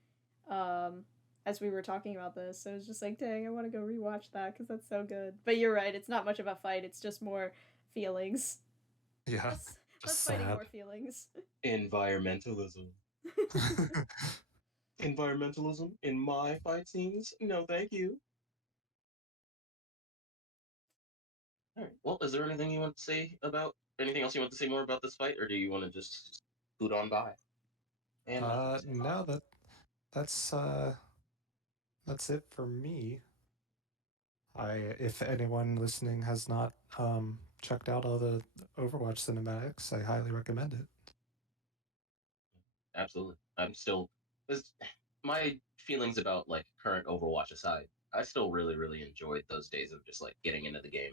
as we were talking about this. So I was just like, dang, I want to go rewatch that because that's so good. But you're right, it's not much of a fight. It's just more feelings. Yeah. Let's fighting more feelings. Environmentalism. Environmentalism in my fight scenes? No, thank you. All right. Well, is there anything you want to say about anything else you want to say more about this fight, or do you want to just boot on by? And no, that's it for me. If anyone listening has not checked out all the Overwatch cinematics, I highly recommend it. Absolutely. I'm still my feelings about like current Overwatch aside, I still really, really enjoyed those days of just like getting into the game,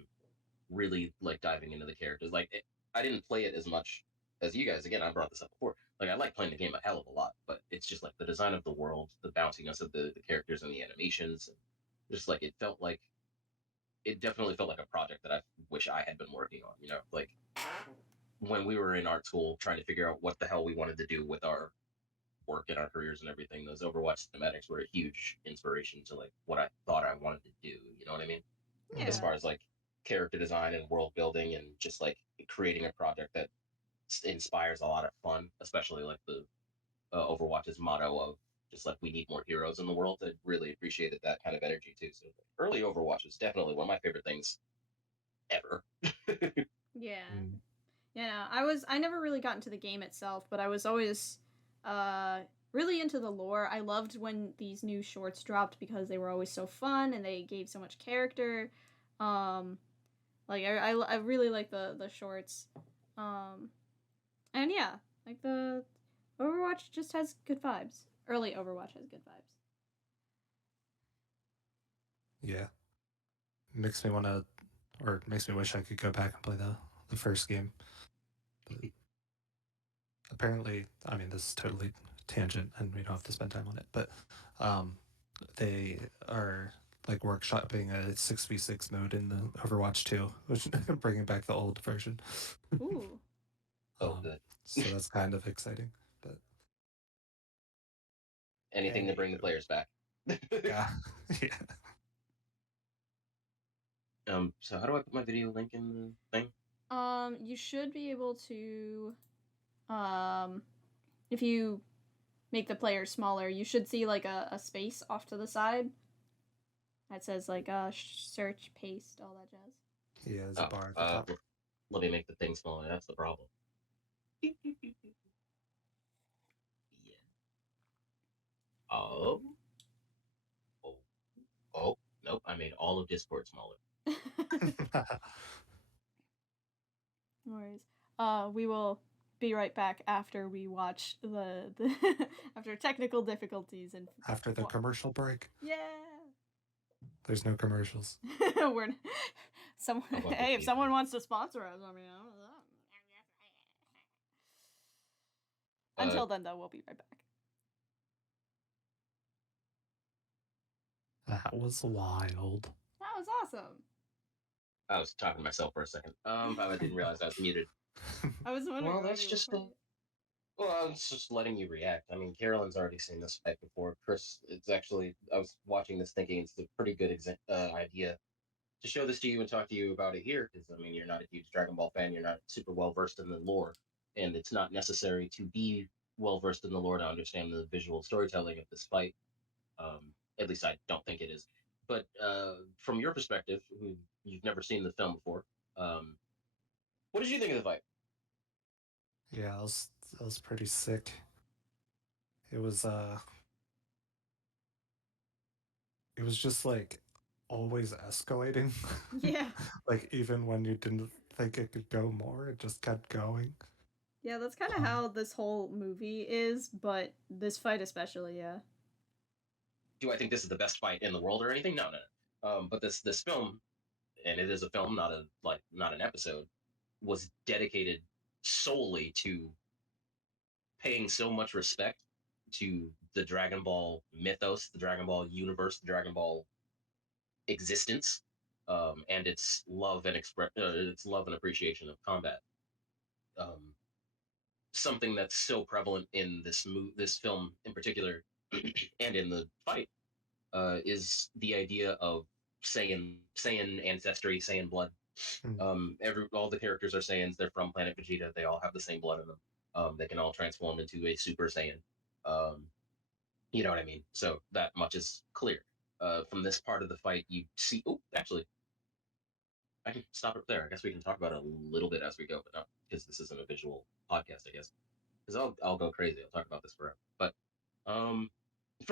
really like diving into the characters. Like I didn't play it as much as you guys. Again, I brought this up before. Like I like playing the game a hell of a lot, but it's just like the design of the world, the bounciness of the characters and the animations, and just like it definitely felt like a project that I wish I had been working on. You know, like when we were in art school trying to figure out what the hell we wanted to do with our work and our careers and everything, those Overwatch cinematics were a huge inspiration to like what I thought I wanted to do. You know what I mean? Yeah. As far as like character design and world building and just like creating a project that inspires a lot of fun, especially like the Overwatch's motto of just like we need more heroes in the world. I really appreciated that kind of energy too. So early Overwatch is definitely one of my favorite things ever. Yeah. Mm. Yeah, I never really got into the game itself, but I was always really into the lore. I loved when these new shorts dropped because they were always so fun and they gave so much character. Like I really like the shorts. And yeah, like the Overwatch just has good vibes. Early Overwatch has good vibes. Yeah. Makes me want to, or makes me wish I could go back and play the first game. But apparently, I mean, this is totally tangent, and we don't have to spend time on it. But they are like workshopping a 6v6 mode in the Overwatch 2, which bringing back the old version. Ooh. Good. So that's kind of exciting. But anything to bring the players back. yeah, yeah. So how do I put my video link in the thing? You should be able to, if you make the player smaller, you should see like a space off to the side that says like search, paste, all that jazz. Yeah, there's a bar at the top. Let me make the thing smaller. That's the problem. Yeah. Oh, nope. I made all of Discord smaller. No worries. We will be right back after we watch the after technical difficulties and after the commercial break. Yeah. There's no commercials. We're hey, if someone wants to sponsor us, I mean, until then, though, we'll be right back. That was wild. That was awesome. I was talking to myself for a second. I didn't realize I was muted. I was wondering. Well, that's just well, I was just letting you react. I mean, Carolyn's already seen this fight before. Chris, it's actually, I was watching this thinking it's a pretty good idea to show this to you and talk to you about it here, because, I mean, you're not a huge Dragon Ball fan, you're not super well-versed in the lore, and it's not necessary to be well-versed in the lore to understand the visual storytelling of this fight. At least I don't think it is. But from your perspective, you've never seen the film before, what did you think of the fight? Yeah, that was pretty sick. It was just like always escalating. Yeah. Like even when you didn't think it could go more, it just kept going. Yeah, that's kind of how this whole movie is, but this fight especially, yeah. Do I think this is the best fight in the world or anything? No. But this film, and it is a film, not an episode, was dedicated solely to paying so much respect to the Dragon Ball mythos, the Dragon Ball universe, the Dragon Ball existence, and its love and appreciation of combat. Something that's so prevalent in this film in particular, and in the fight, is the idea of Saiyan ancestry, Saiyan blood. All the characters are Saiyans. They're from Planet Vegeta. They all have the same blood in them. They can all transform into a Super Saiyan. You know what I mean? So that much is clear. From this part of the fight, you see. Oh, actually, I can stop it there. I guess we can talk about it a little bit as we go, but not because this isn't a visual podcast, I guess. Because I'll go crazy. I'll talk about this forever. But from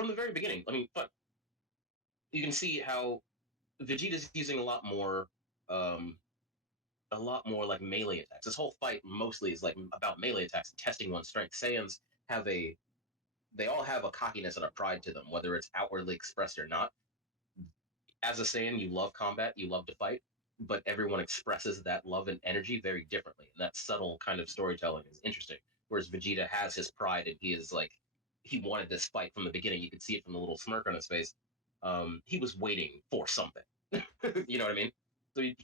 the very beginning, I mean, but you can see how Vegeta's using a lot more like melee attacks. This whole fight mostly is like about melee attacks, testing one's strength. Saiyans they all have a cockiness and a pride to them, whether it's outwardly expressed or not. As a Saiyan, you love combat, you love to fight, but everyone expresses that love and energy very differently. And that subtle kind of storytelling is interesting. Whereas Vegeta has his pride, and he wanted this fight from the beginning. You could see it from the little smirk on his face. He was waiting for something. You know what I mean? So he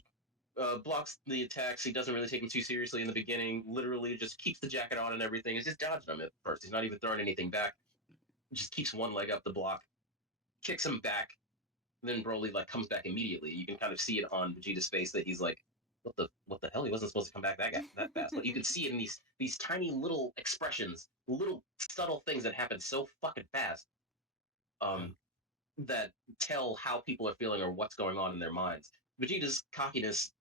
blocks the attacks. He doesn't really take them too seriously in the beginning. Literally just keeps the jacket on and everything. He's just dodging them at first. He's not even throwing anything back. Just keeps one leg up the block, kicks him back. Then Broly like comes back immediately. You can kind of see it on Vegeta's face that he's like, what the hell? He wasn't supposed to come back that fast. But you can see it in these tiny little expressions, little subtle things that happen so fucking fast that tell how people are feeling or what's going on in their minds. Vegeta's cockiness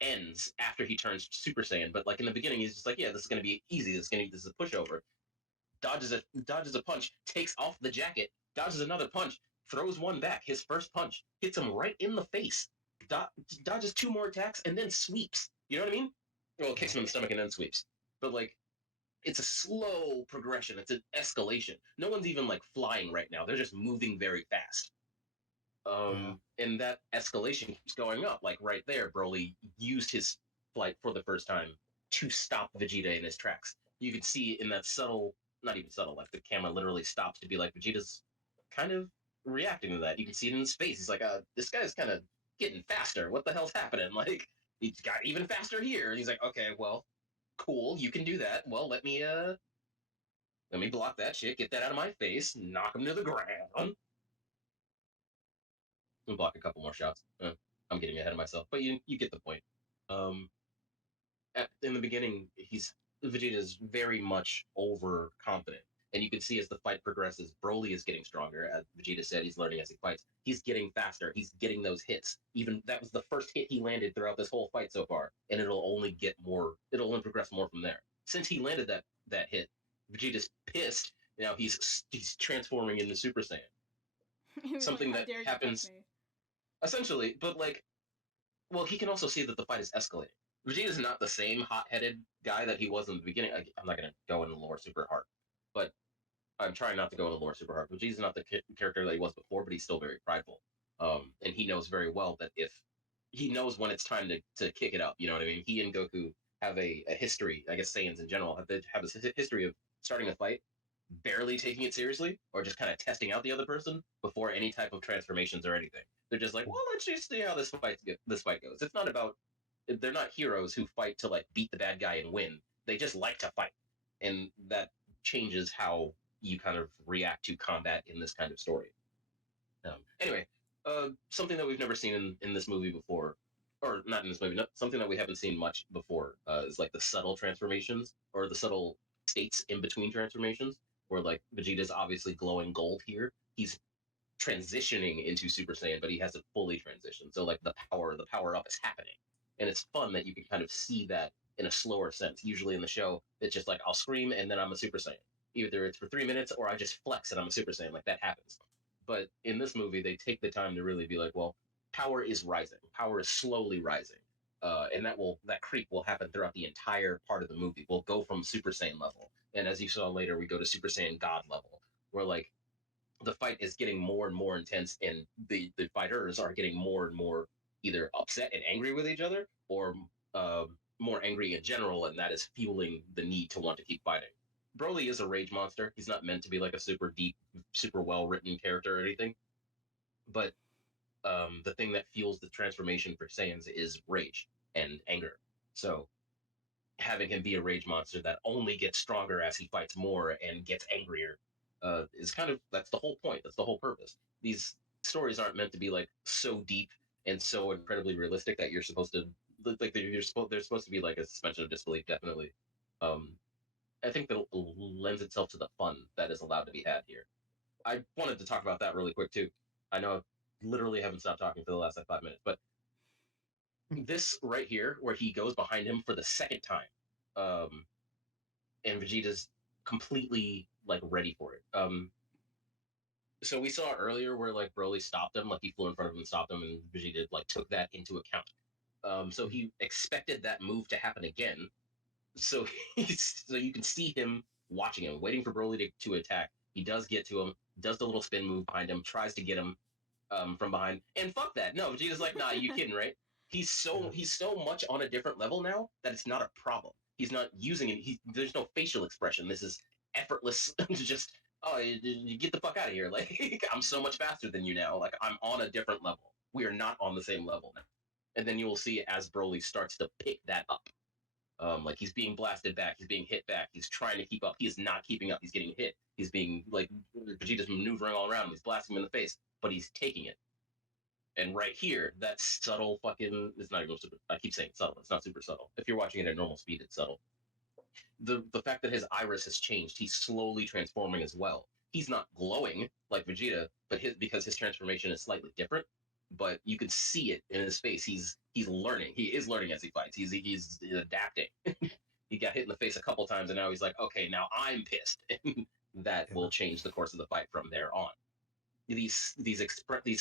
ends after he turns Super Saiyan, but like in the beginning, he's just like, yeah, this is gonna be easy. This is a pushover. Dodges a punch, takes off the jacket, dodges another punch, throws one back. His first punch hits him right in the face. Dodges 2 more attacks and then sweeps. You know what I mean? Well, it kicks him in the stomach and then sweeps. But like, it's a slow progression. It's an escalation. No one's even like flying right now. They're just moving very fast. And that escalation keeps going up. Like right there, Broly used his flight for the first time to stop Vegeta in his tracks. You can see in that subtle, not even subtle, like the camera literally stops to be like, Vegeta's kind of reacting to that. You can see it in his face. He's like, this guy's kind of getting faster. What the hell's happening? Like, he's got even faster here. And he's like, okay, well, cool, you can do that. Well, let me block that shit, get that out of my face, knock him to the ground. And block a couple more shots. I'm getting ahead of myself, but you get the point. In the beginning, Vegeta's very much overconfident, and you can see as the fight progresses, Broly is getting stronger. As Vegeta said, he's learning as he fights. He's getting faster. He's getting those hits. Even that was the first hit he landed throughout this whole fight so far, and it'll only progress more from there. Since he landed that hit, Vegeta's pissed. Now he's transforming into Super Saiyan. Something like, that happens. Essentially, but like, well, he can also see that the fight is escalating. Vegeta's not the same hot-headed guy that he was in the beginning. I'm not going to go into lore super hard, but I'm trying not to go into lore super hard. Vegeta's not the character that he was before, but he's still very prideful. And he knows very well that if he knows when it's time to kick it up, you know what I mean? He and Goku have a history, I guess Saiyans in general, have a history of starting a fight, barely taking it seriously, or just kind of testing out the other person before any type of transformations or anything. They're just like, well, let's just see how this fight goes. It's not about, they're not heroes who fight to like beat the bad guy and win. They just like to fight, and that changes how you kind of react to combat in this kind of story. Anyway, something that we've never seen in this movie before, or not in this movie, something that we haven't seen much before, is like the subtle transformations or the subtle states in between transformations, where like Vegeta's obviously glowing gold here. He's transitioning into Super Saiyan, but he hasn't fully transitioned. So like the power up is happening. And it's fun that you can kind of see that in a slower sense. Usually in the show, it's just like I'll scream and then I'm a Super Saiyan. Either it's for 3 minutes or I just flex and I'm a Super Saiyan. Like that happens. But in this movie, they take the time to really be like, well, power is rising. Power is slowly rising. And that creep will happen throughout the entire part of the movie. We'll go from Super Saiyan level. And as you saw later, we go to Super Saiyan God level, where like the fight is getting more and more intense, and the fighters are getting more and more either upset and angry with each other, or more angry in general, and that is fueling the need to want to keep fighting. Broly is a rage monster. He's not meant to be like a super deep, super well-written character or anything, but the thing that fuels the transformation for Saiyans is rage and anger. So having him be a rage monster that only gets stronger as he fights more and gets angrier is kind of, that's the whole point. That's the whole purpose. These stories aren't meant to be like so deep and so incredibly realistic that you're supposed to like there's supposed to be like a suspension of disbelief. Definitely, I think that lends itself to the fun that is allowed to be had here. I wanted to talk about that really quick too. I know I literally haven't stopped talking for the last like 5 minutes, but this right here, where he goes behind him for the second time, and Vegeta's completely like ready for it. So we saw earlier where like Broly stopped him, like he flew in front of him and stopped him, and Vegeta like took that into account. So he expected that move to happen again. So so you can see him watching him, waiting for Broly to attack. He does get to him, does the little spin move behind him, tries to get him from behind, and fuck that. No, Vegeta's like, nah, you kidding, right? He's so much on a different level now that it's not a problem. He's not using it. There's no facial expression. This is effortless. Just you get the fuck out of here. Like I'm so much faster than you now. Like I'm on a different level. We are not on the same level now. And then you will see as Broly starts to pick that up. Like he's being blasted back, he's being hit back, he's trying to keep up, he is not keeping up, he's getting hit, he's being like Vegeta's maneuvering all around him, he's blasting him in the face, but he's taking it. And right here, that subtle fucking, it's not even super, I keep saying subtle, it's not super subtle. If you're watching it at normal speed, it's subtle. The fact that his iris has changed, he's slowly transforming as well. he's not glowing like Vegeta, but because his transformation is slightly different. But you could see it in his face. He's learning. He is learning as he fights. He's adapting. He got hit in the face a couple times, and now he's like, okay, now I'm pissed. That will change the course of the fight from there on. These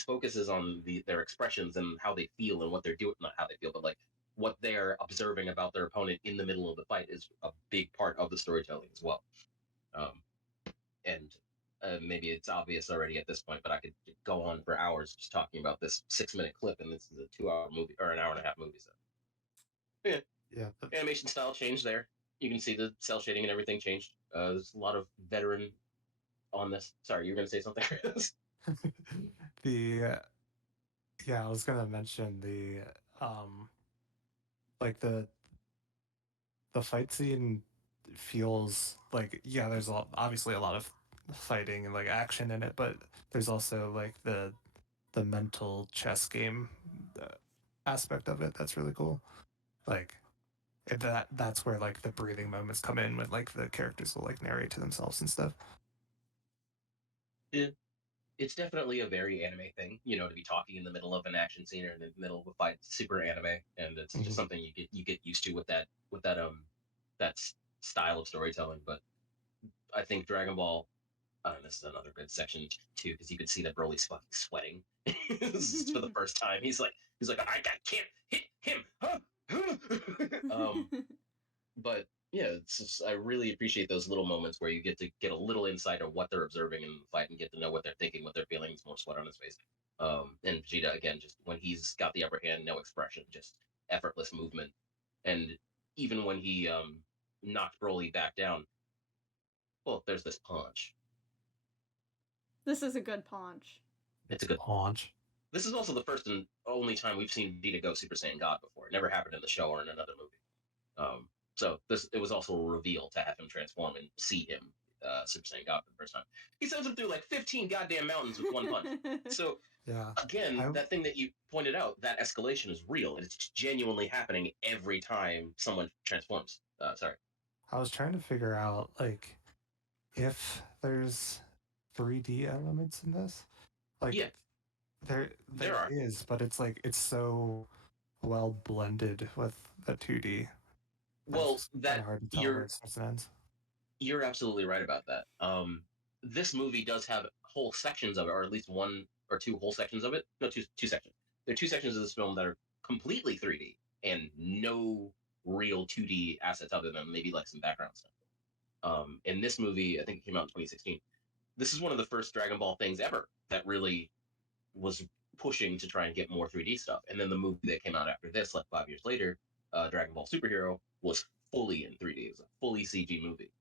focuses on their expressions and how they feel and what they're doing, not how they feel, but like what they're observing about their opponent in the middle of the fight is a big part of the storytelling as well. And maybe it's obvious already at this point, but I could go on for hours just talking about this 6-minute clip, and this is a 2-hour movie or an hour and a half movie. So yeah, animation style changed there. You can see the cell shading and everything changed. There's a lot of veteran on this. Sorry, you were going to say something, Chris? I was gonna mention like the fight scene feels like, yeah, there's obviously a lot of fighting and like action in it, but there's also like the mental chess game aspect of it that's really cool. Like that's where like the breathing moments come in when like the characters will like narrate to themselves and stuff. It's definitely a very anime thing, to be talking in the middle of an action scene or in the middle of a fight. Super anime, and it's just something you get used to with that style of storytelling. But I think Dragon Ball, this is another good section too, because you could see that Broly's fucking sweating for the first time. He's like, I can't hit him. But yeah, I really appreciate those little moments where you get to get a little insight of what they're observing in the fight and get to know what they're thinking, what they're feeling. It's more sweat on his face. And Vegeta, again, just when he's got the upper hand, no expression, just effortless movement. And even when he knocked Broly back down, well, there's this punch. This is a good punch. It's a good punch. This is also the first and only time we've seen Vegeta go Super Saiyan God before. It never happened in the show or in another movie. So it was also a reveal to have him transform and see him Super Saiyan God for the first time. He sends him through like 15 goddamn mountains with one punch. So again, that thing that you pointed out, that escalation is real. It's genuinely happening every time someone transforms. Sorry. I was trying to figure out like if there's 3D elements in this. Like there is, but it's like it's so well blended with the 2D. Well, that hard to tell where it starts and ends. You're absolutely right about that. This movie does have whole sections of it, or at least one or two whole sections of it. No, two sections. There are two sections of this film that are completely 3D and no real 2D assets other than maybe like some background stuff. In this movie, I think it came out in 2016. This is one of the first Dragon Ball things ever that really was pushing to try and get more 3D stuff. And then the movie that came out after this, like 5 years later, Dragon Ball Superhero, was fully in 3D. It was a fully CG movie,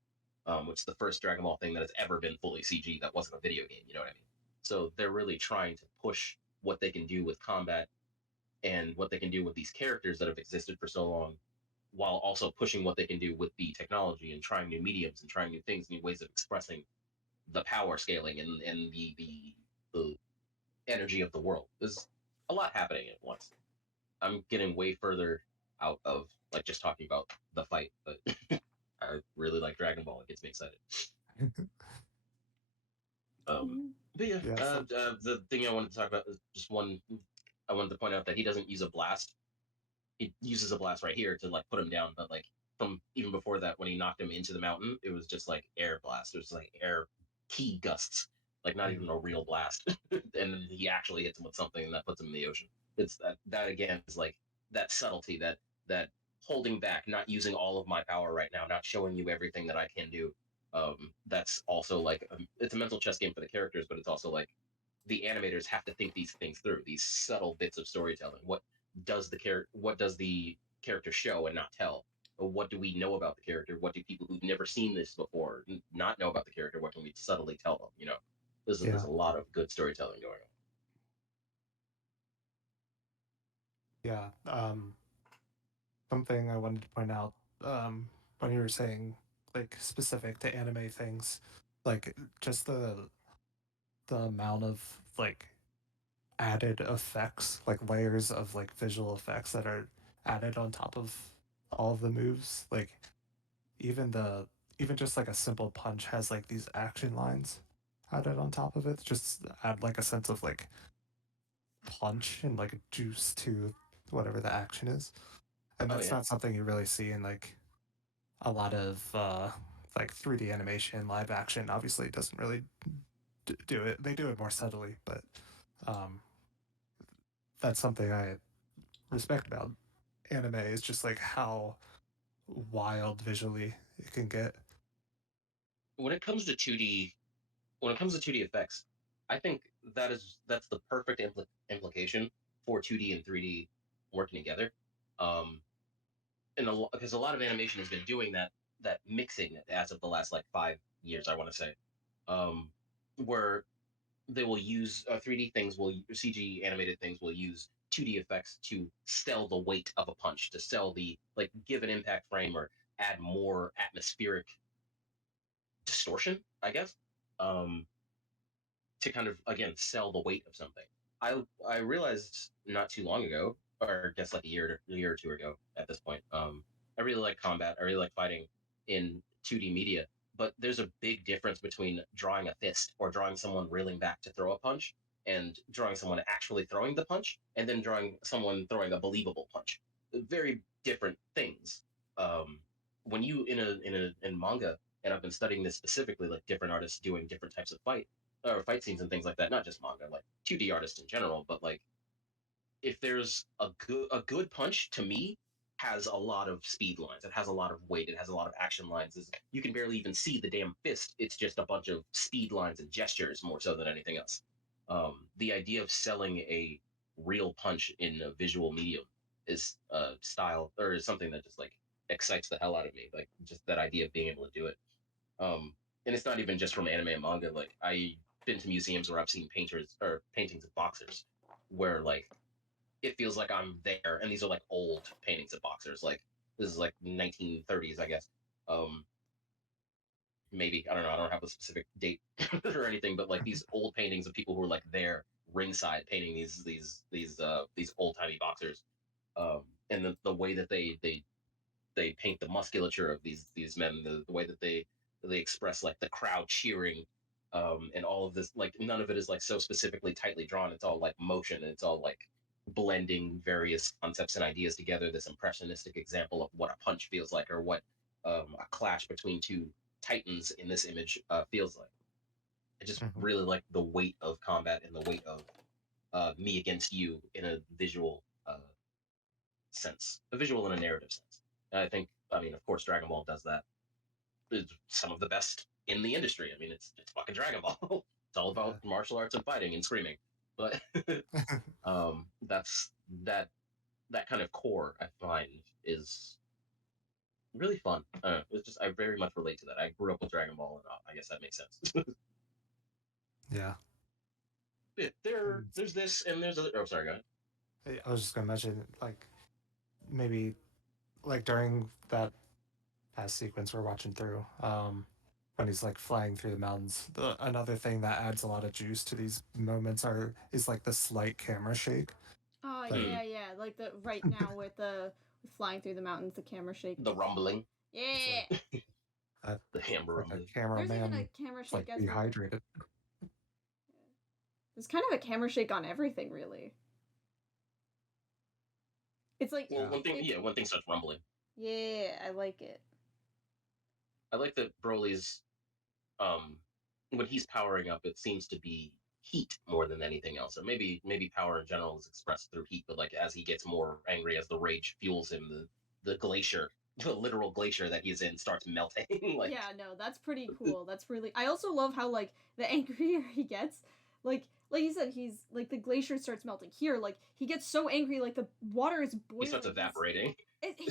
which is the first Dragon Ball thing that has ever been fully CG that wasn't a video game, you know what I mean? So they're really trying to push what they can do with combat and what they can do with these characters that have existed for so long, while also pushing what they can do with the technology and trying new mediums and trying new things, new ways of expressing the power scaling and the energy of the world. There's a lot happening at once. I'm getting way further out of like just talking about the fight, but I really like Dragon Ball. It gets me excited. But yeah, the thing I wanted to talk about is just one. I wanted to point out that he doesn't use a blast. He uses a blast right here to like put him down, but like from even before that, when he knocked him into the mountain, it was just like air blast. It was like air ki gusts, like not even a real blast. And then he actually hits him with something and that puts him in the ocean. It's that again is like that subtlety, that holding back, not using all of my power right now, not showing you everything that I can do. That's also like it's a mental chess game for the characters, but it's also like the animators have to think these things through, these subtle bits of storytelling. What does the character show and not tell? Or what do we know about the character? What do people who've never seen this before not know about the character? What can we subtly tell them? You know, there's a lot of good storytelling going on. Yeah. Something I wanted to point out when you were saying like specific to anime things, like just the amount of like added effects, like layers of like visual effects that are added on top of all of the moves. Like even just like a simple punch has like these action lines added on top of it, just add like a sense of like punch and like juice to whatever the action is. And that's not something you really see in like a lot of like 3D animation, live action. Obviously, it doesn't really do it. They do it more subtly, but um, that's something I respect about anime is just like how wild visually it can get. When it comes to 2D, effects, I think that's the perfect implication for 2D and 3D working together. Um, and because a lot of animation has been doing that mixing as of the last like 5 years, I want to say, um, where they will use 3D things will CG animated things will use 2D effects to sell the weight of a punch, to sell the like give an impact frame or add more atmospheric distortion, I guess, um, to kind of again sell the weight of something. I realized not too long ago, or I guess like a year or two ago at this point. I really like combat. I really like fighting in 2D media, but there's a big difference between drawing a fist or drawing someone reeling back to throw a punch and drawing someone actually throwing the punch and then drawing someone throwing a believable punch. Very different things. When you in manga, and I've been studying this specifically, like different artists doing different types of fight scenes and things like that. Not just manga, like 2D artists in general, but like if there's a good punch to me has a lot of speed lines. It has a lot of weight. It has a lot of action lines. You can barely even see the damn fist. It's just a bunch of speed lines and gestures more so than anything else. The idea of selling a real punch in a visual medium is style or is something that just like excites the hell out of me. Like just that idea of being able to do it. Um, and it's not even just from anime and manga. Like I've been to museums where I've seen painters or paintings of boxers, where like it feels like I'm there, and these are like old paintings of boxers. Like this is like 1930s, I guess. Um, Maybe I don't know. I don't have a specific date or anything, but like these old paintings of people who are like there ringside painting these old timey boxers, and the way that they paint the musculature of these men, the way that they express like the crowd cheering, and all of this, like none of it is like so specifically tightly drawn. It's all like motion, and it's all like blending various concepts and ideas together. This impressionistic example of what a punch feels like, or what a clash between two titans in this image feels like. I just really like the weight of combat and the weight of me against you in a visual sense, a visual and a narrative sense. And I think, I mean, of course, Dragon Ball does that. It's some of the best in the industry. I mean, it's fucking Dragon Ball. It's all about martial arts and fighting and screaming. But that's that kind of core I find is really fun. It's just I very much relate to that. I grew up with Dragon Ball, and I guess that makes sense. Yeah. There's this, and there's other. Oh, sorry, go ahead. I was just gonna mention like maybe like during that past sequence we're watching through, when he's like flying through the mountains. Another thing that adds a lot of juice to these moments is like the slight camera shake. Oh yeah. Like the right now with the flying through the mountains, the camera shake. The rumbling. Yeah. The hammer like rumbling. a cameraman. There's even a camera shake like as dehydrated. There's kind of a camera shake on everything, really. It's like one thing starts rumbling. Yeah, I like it. I like that Broly's when he's powering up, it seems to be heat more than anything else. Or maybe power in general is expressed through heat, but like as he gets more angry, as the rage fuels him, the glacier, the literal glacier that he's in starts melting. Like yeah, no, that's pretty cool. That's really I also love how like the angrier he gets, like you said, he's like the glacier starts melting here. Like he gets so angry, like the water is boiling. He starts evaporating.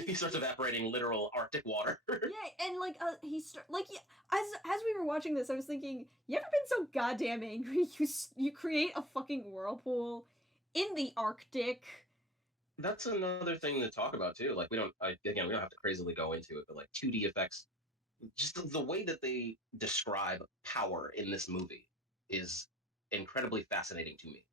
He starts evaporating literal Arctic water. Yeah, and like as we were watching this, I was thinking, you ever been so goddamn angry you create a fucking whirlpool in the Arctic? That's another thing to talk about too. Like we don't have to crazily go into it, but like 2D effects, just the way that they describe power in this movie is incredibly fascinating to me.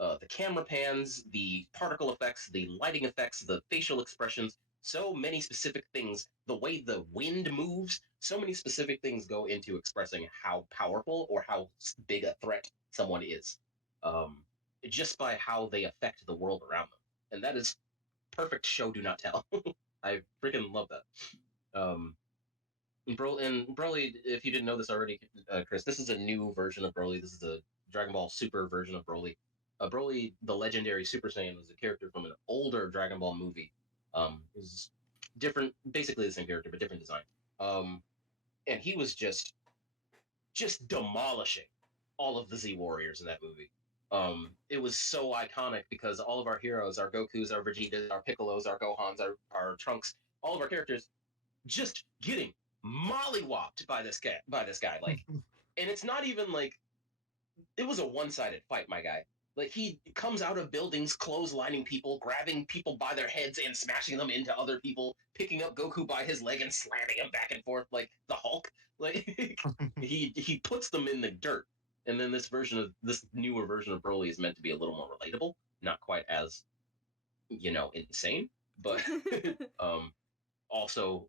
the camera pans, the particle effects, the lighting effects, the facial expressions, so many specific things, the way the wind moves, so many specific things go into expressing how powerful or how big a threat someone is, just by how they affect the world around them. And that is perfect show do not tell. I freaking love that. And Broly, if you didn't know this already, Chris, this is a new version of Broly. This is a Dragon Ball Super version of Broly. Broly, the legendary Super Saiyan, was a character from an older Dragon Ball movie. It was different, basically the same character, but different design. And he was just demolishing all of the Z Warriors in that movie. It was so iconic because all of our heroes, our Gokus, our Vegetas, our Piccolos, our Gohans, our Trunks, all of our characters just getting mollywopped by this guy. Like, and it's not even like it was a one-sided fight, my guy. Like, he comes out of buildings, clotheslining people, grabbing people by their heads and smashing them into other people, picking up Goku by his leg and slamming him back and forth like the Hulk. Like, he puts them in the dirt. And then this newer version of Broly is meant to be a little more relatable, not quite as, insane, but also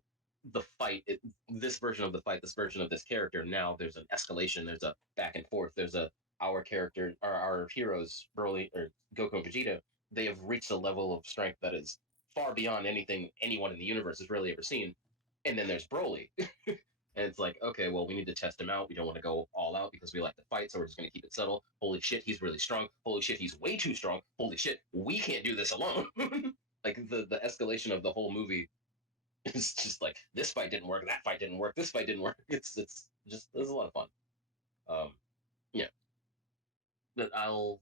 the fight, this version of the fight, this version of this character, now there's an escalation, there's a back and forth, there's our character, our heroes, Broly or Goku and Vegeta, they have reached a level of strength that is far beyond anything anyone in the universe has really ever seen. And then there's Broly. And it's like, okay, well, we need to test him out. We don't want to go all out because we like to fight, so we're just going to keep it subtle. Holy shit, he's really strong. Holy shit, he's way too strong. Holy shit, we can't do this alone. Like, the escalation of the whole movie is just like, this fight didn't work, that fight didn't work, this fight didn't work. It's a lot of fun. Yeah. But I'll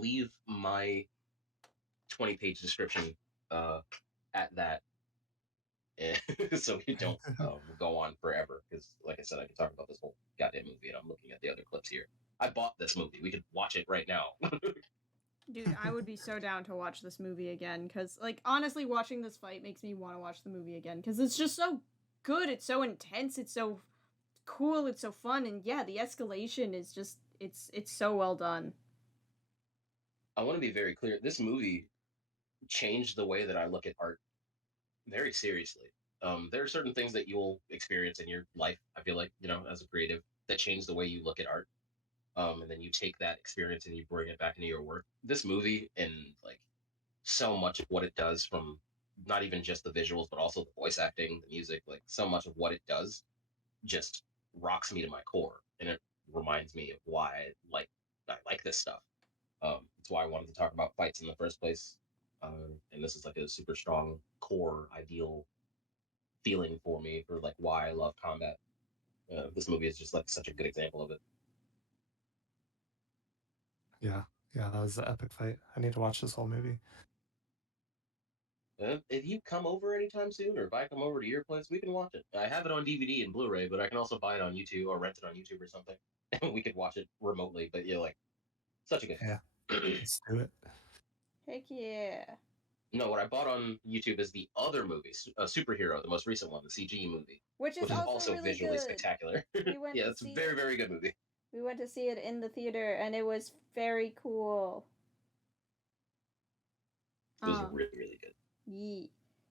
leave my 20-page description at that. So we don't go on forever, because like I said, I could talk about this whole goddamn movie, and I'm looking at the other clips here. I bought this movie. We could watch it right now. Dude, I would be so down to watch this movie again, because, like, honestly, watching this fight makes me want to watch the movie again, because it's just so good, it's so intense, it's so cool, it's so fun, and yeah, the escalation is just, it's so well done. I want to be very clear. This movie changed the way that I look at art very seriously. There are certain things that you'll experience in your life, I feel like, as a creative, that change the way you look at art. And then you take that experience and you bring it back into your work. This movie, and like so much of what it does, from not even just the visuals, but also the voice acting, the music, like so much of what it does just rocks me to my core. And it reminds me of why I like this stuff. It's why I wanted to talk about fights in the first place. And this is like a super strong core ideal feeling for me for like why I love combat. This movie is just like such a good example of it. Yeah, that was an epic fight. I need to watch this whole movie. If you come over anytime soon, or if I come over to your place, we can watch it. I have it on DVD and Blu-ray, but I can also buy it on YouTube or rent it on YouTube or something. We could watch it remotely, but like, such a good. Yeah, let's do it. Heck yeah. No, what I bought on YouTube is the other movie, Superhero, the most recent one, the CG movie, which is also really visually good. spectacular. Yeah, it's a very, very good movie. We went to see it in the theater, and it was very cool. It was really, really good.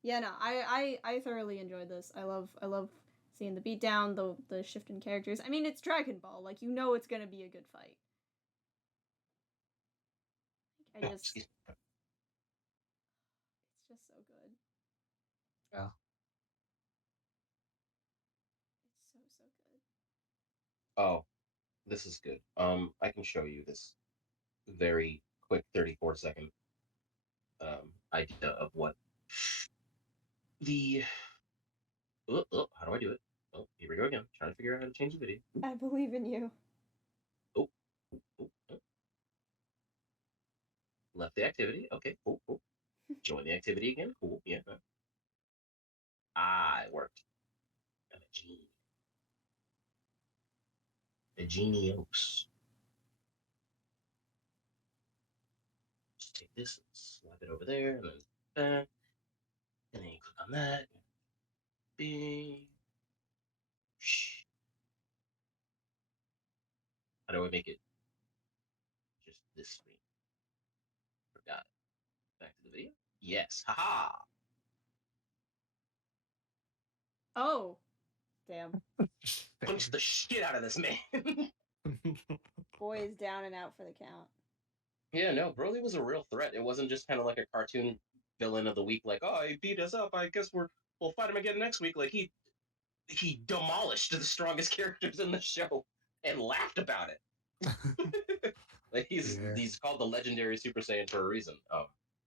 Yeah, no, I thoroughly enjoyed this. I love seeing the beatdown, the shift in characters. I mean, it's Dragon Ball, like, it's gonna be a good fight. It's just so good. Yeah. It's so good. Oh, this is good. I can show you this very quick 34-second idea of what the how do I do it? Oh, here we go again. Trying to figure out how to change the video. I believe in you. Oh. Left the activity. Okay, cool. Join the activity again. Cool. Yeah. It worked. I'm a genie. A genios. Just take this and slap it over there, and then back. And then you click on that. Bing. How do I make it just this screen? Yes. Haha. Oh, damn. Punch the shit out of this man. Boy is down and out for the count. Yeah, no, Broly was a real threat. It wasn't just kind of like a cartoon villain of the week, like, oh, he beat us up. I guess we'll fight him again next week. Like he demolished the strongest characters in the show and laughed about it. Like he's called the legendary Super Saiyan for a reason.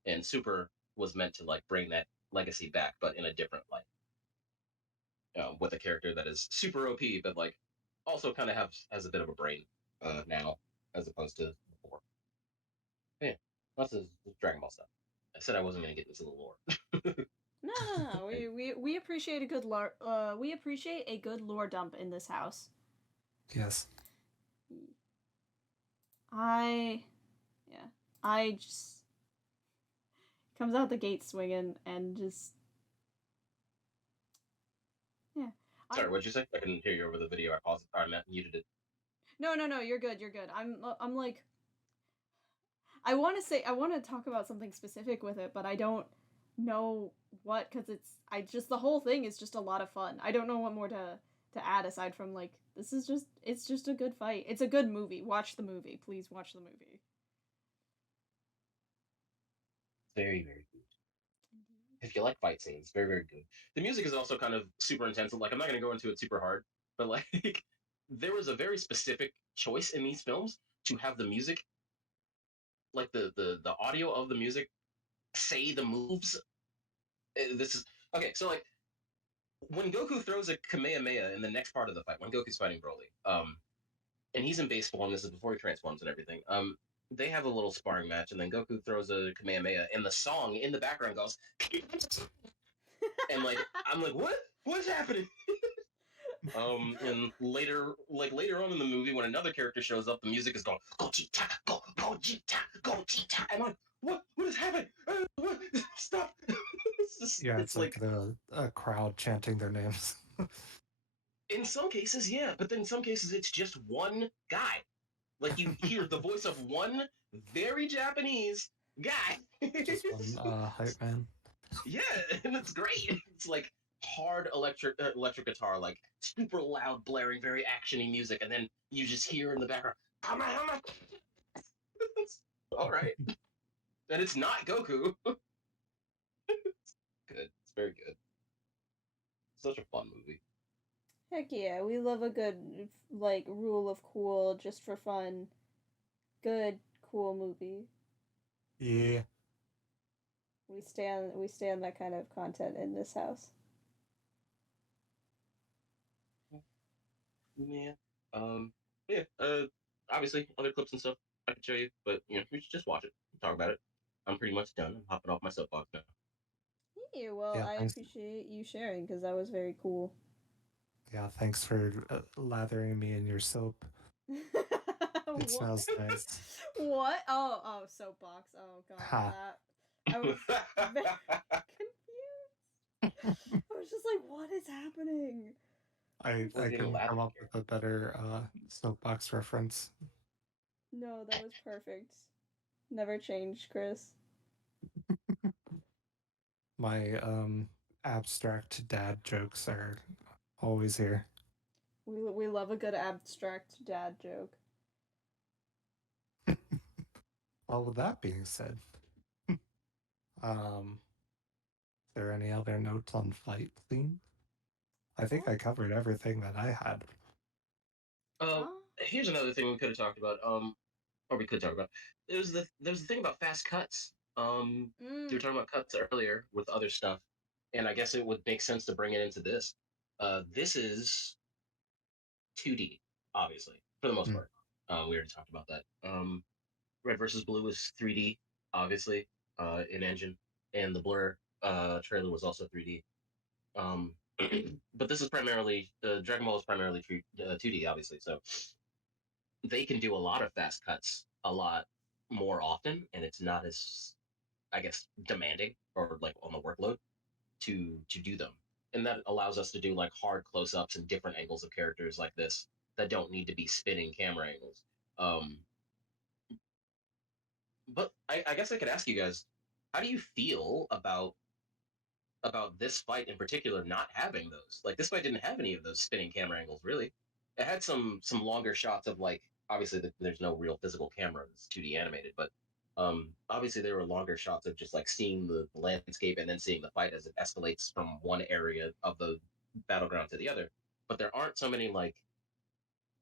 And Super was meant to like bring that legacy back, but in a different light. With a character that is super OP, but like also kind of has a bit of a brain now as opposed to before. Yeah, lots of Dragon Ball stuff. I said I wasn't going to get into the lore. No. We appreciate a good lore. We appreciate a good lore dump in this house. Yes. I just comes out the gate swinging and just Sorry, what'd you say? I couldn't hear you over the video. I paused it. I muted it. No, you're good. I'm like, I want to talk about something specific with it, but I don't know what, because the whole thing is just a lot of fun. I don't know what more to add aside from like, it's just a good fight. It's a good movie. Watch the movie. Please watch the movie. Very, very good. If you like fight scenes, very, very good. The music is also kind of super intense. Like, I'm not going to go into it super hard, but like, there was a very specific choice in these films to have the music, like the audio of the music, say the moves. This is okay. So like, when Goku throws a Kamehameha in the next part of the fight, when Goku's fighting Broly, and he's in base form. This is before he transforms and everything. They have a little sparring match, and then Goku throws a Kamehameha, and the song in the background goes, and like I'm like, what's happening? And later on in the movie, when another character shows up, the music is going, Gogeta, Gogeta, Gogeta, and I'm like, what is happening? What? Stop! It's like a crowd chanting their names. In some cases, yeah, but then in some cases it's just one guy. Like you hear the voice of one very Japanese guy. Just one hype man. Yeah, and it's great. It's like hard electric guitar, like super loud, blaring, very actiony music, and then you just hear in the background, Kamehameha. All right, and it's not Goku. Good, it's very good. Such a fun movie. Heck yeah, we love a good, like, rule of cool just for fun. Good, cool movie. Yeah. We stand that kind of content in this house. Yeah. Yeah. Obviously, other clips and stuff I can show you, but you should just watch it, talk about it. I'm pretty much done. I'm hopping off my soapbox now. Yeah, well, I appreciate you sharing because that was very cool. Yeah, thanks for lathering me in your soap. It smells nice. What? Oh, soapbox. Oh god, that I was very confused. I was just like, what is happening? I can come up with a better soapbox reference. No, that was perfect. Never changed, Chris. My abstract dad jokes are always here. We love a good abstract dad joke. Well, with that being said, is there any other notes on fight scene? I think I covered everything that I had. Here's another thing we could have talked about. Or we could talk about. There's the thing about fast cuts. You were talking about cuts earlier with other stuff, and I guess it would make sense to bring it into this. This is 2D, obviously, for the most part. We already talked about that. Red versus Blue is 3D, obviously, in engine, and the Blur trailer was also 3D. But this is primarily Dragon Ball is primarily 2D, obviously. So they can do a lot of fast cuts a lot more often, and it's not as, I guess, demanding or like on the workload to do them. And that allows us to do like hard close-ups and different angles of characters like this that don't need to be spinning camera angles. But I guess I could ask you guys, how do you feel about this fight in particular not having those? Like, this fight didn't have any of those spinning camera angles, really. It had some longer shots of, like, obviously there's no real physical camera, it's 2D animated, but obviously there were longer shots of just like seeing the landscape and then seeing the fight as it escalates from one area of the battleground to the other. But there aren't so many like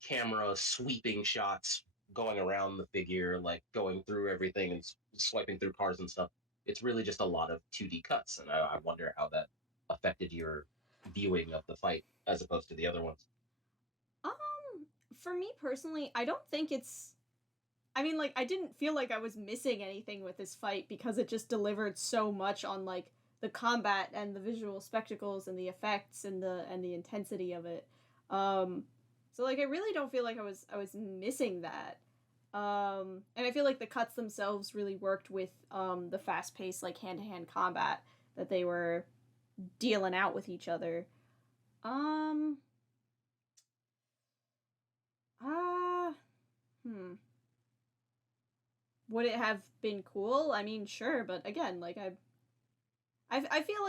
camera sweeping shots going around the figure, like going through everything and swiping through cars and stuff. It's really just a lot of 2D cuts, and I wonder how that affected your viewing of the fight as opposed to the other ones. Um, for me personally, I don't think it's. I mean, like, I didn't feel like I was missing anything with this fight because it just delivered so much on like the combat and the visual spectacles and the effects and the intensity of it. So like I really don't feel like I was missing that. And I feel like the cuts themselves really worked with the fast paced like hand to hand combat that they were dealing out with each other. Um. Uh. Hmm. Would it have been cool? I mean, sure, but again, like I feel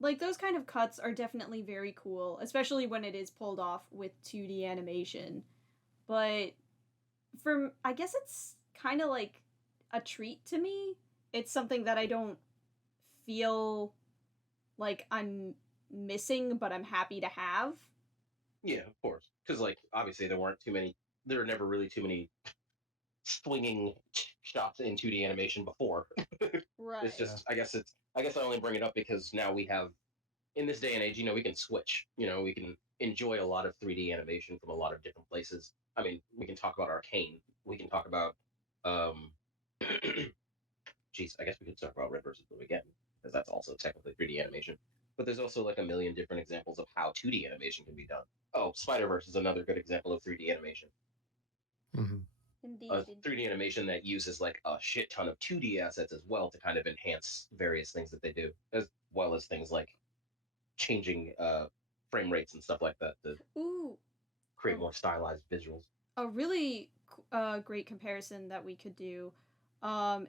like those kind of cuts are definitely very cool, especially when it is pulled off with 2D animation. But I guess it's kind of like a treat to me. It's something that I don't feel like I'm missing, but I'm happy to have. Yeah, of course, because like obviously there were never really too many swinging shots in 2D animation before. Right. It's just, I guess I only bring it up because now we have, in this day and age, we can switch. We can enjoy a lot of 3D animation from a lot of different places. I mean, we can talk about Arcane. We can talk about, geez, I guess we could talk about Red versus Blue again, because that's also technically 3D animation. But there's also like a million different examples of how 2D animation can be done. Oh, Spider-Verse is another good example of 3D animation. Mm-hmm. Indeed. A 3D animation that uses like a shit ton of 2D assets as well to kind of enhance various things that they do, as well as things like changing frame rates and stuff like that to create more stylized visuals. A really great comparison that we could do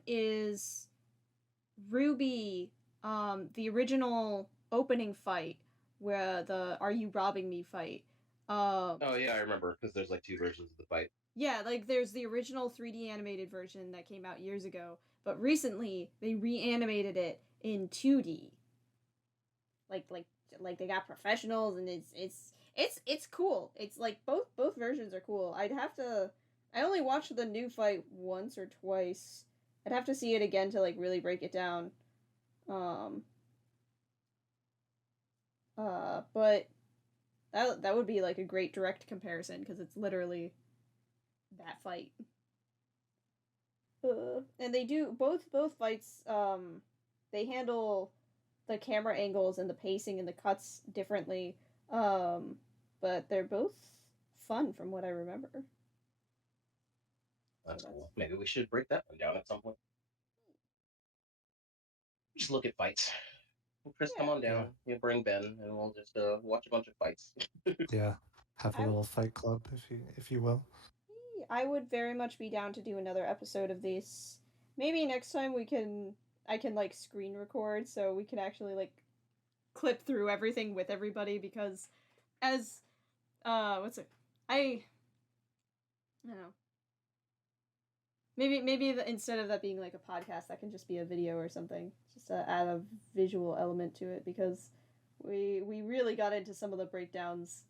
is Ruby, the original opening fight, where the "Are you robbing me?" fight. Oh yeah, I remember, because there's like two versions of the fight. Yeah, like there's the original 3D animated version that came out years ago, but recently they reanimated it in 2D. Like they got professionals, and it's cool. It's like both versions are cool. I only watched the new fight once or twice. I'd have to see it again to like really break it down. But that would be like a great direct comparison because it's literally that fight. And they do both fights. They handle the camera angles and the pacing and the cuts differently. But they're both fun from what I remember. That's cool. Maybe we should break that one down at some point. Just look at fights. Chris, come on down. You bring Ben, and we'll just watch a bunch of fights. Yeah, have a little fight club, if you will. I would very much be down to do another episode of this. Maybe next time I can like screen record so we can actually like clip through everything with everybody, because as I don't know. Maybe instead of that being like a podcast, that can just be a video or something, just to add a visual element to it, because we really got into some of the breakdowns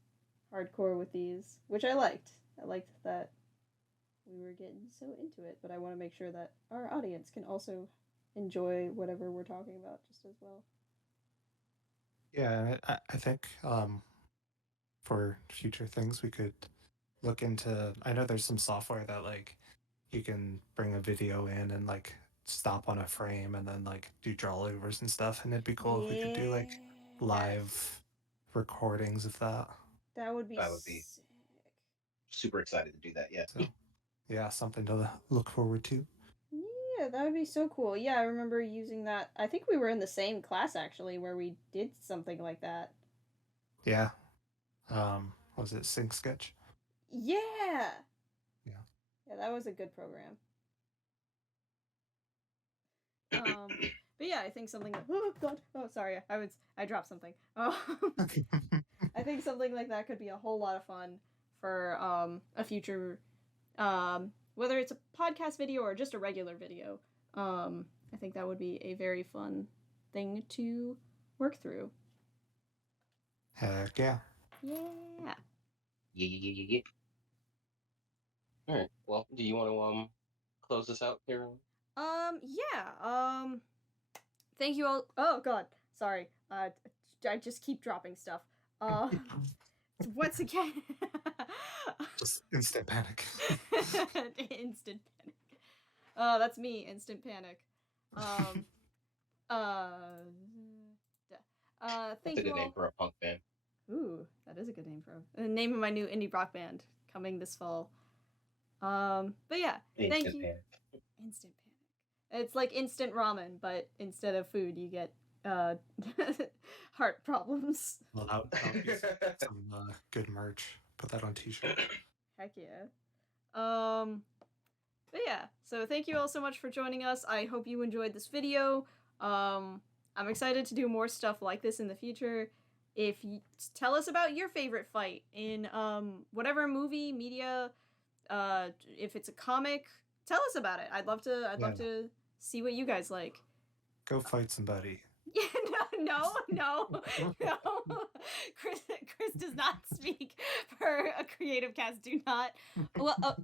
hardcore with these, which I liked. I liked that we were getting so into it, but I want to make sure that our audience can also enjoy whatever we're talking about just as well. Yeah, I think for future things we could look into. I know there's some software that like you can bring a video in and like stop on a frame and then like do drawovers and stuff, and it'd be cool if we could do like live recordings of that. That would be sick. Super excited to do that. Yeah. So, yeah, something to look forward to. Yeah, that would be so cool. Yeah, I remember using that. I think we were in the same class actually where we did something like that. Yeah. Was it Sync Sketch? Yeah. Yeah. Yeah, that was a good program. But yeah, I think something like, oh god, oh sorry, I dropped something. I think something like that could be a whole lot of fun for a future, whether it's a podcast video or just a regular video. I think that would be a very fun thing to work through. Heck yeah. Yeah. Yeah. All right. Well, do you want to close this out here? Yeah. Thank you all. Oh god, sorry. I just keep dropping stuff. Once again. Just instant panic. Instant panic. That's me. Instant panic. Thank That's a you good all. name for a punk band. Ooh, that is a good name for the name of my new indie rock band coming this fall. But yeah, thank you. Panic. Instant panic. It's like instant ramen, but instead of food, you get heart problems. Well, that would be some good merch. Put that on t-shirt. Heck yeah. But yeah, so thank you all so much for joining us. I hope you enjoyed this video. I'm excited to do more stuff like this in the future. If you tell us about your favorite fight in whatever movie, media, if it's a comic, tell us about it. I'd love to see what you guys like. Go fight somebody. Yeah, no. Chris does not speak for a creative cast. Do not. Well, God,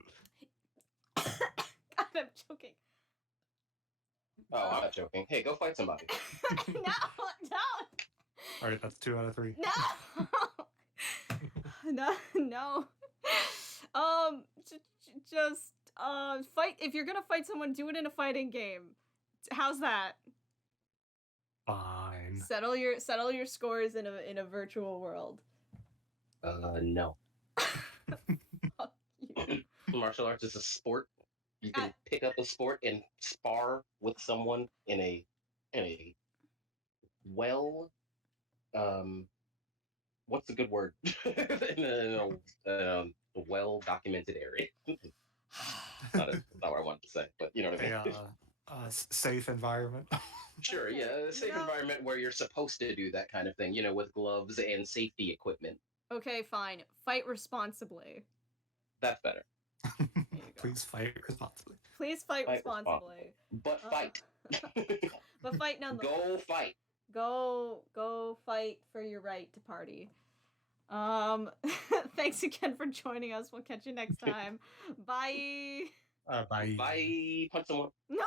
I'm choking. Oh, I'm not joking. Hey, go fight somebody. No. All right, that's 2 out of 3. No. Just fight. If you're gonna fight someone, do it in a fighting game. How's that? Fine. Settle your scores in a virtual world. No. Fuck you. Martial arts is a sport. You can pick up a sport and spar with someone in a well, what's the good word? in a well documented area. not what I wanted to say, but you know what I mean. Safe environment. Sure, yeah, a safe environment where you're supposed to do that kind of thing, with gloves and safety equipment. Okay, fine. Fight responsibly. That's better. Please fight responsibly. Please fight responsibly. But fight. But fight nonetheless. Go fight. Go fight for your right to party. Thanks again for joining us. We'll catch you next time. Bye. Bye. Bye. Punch someone. No.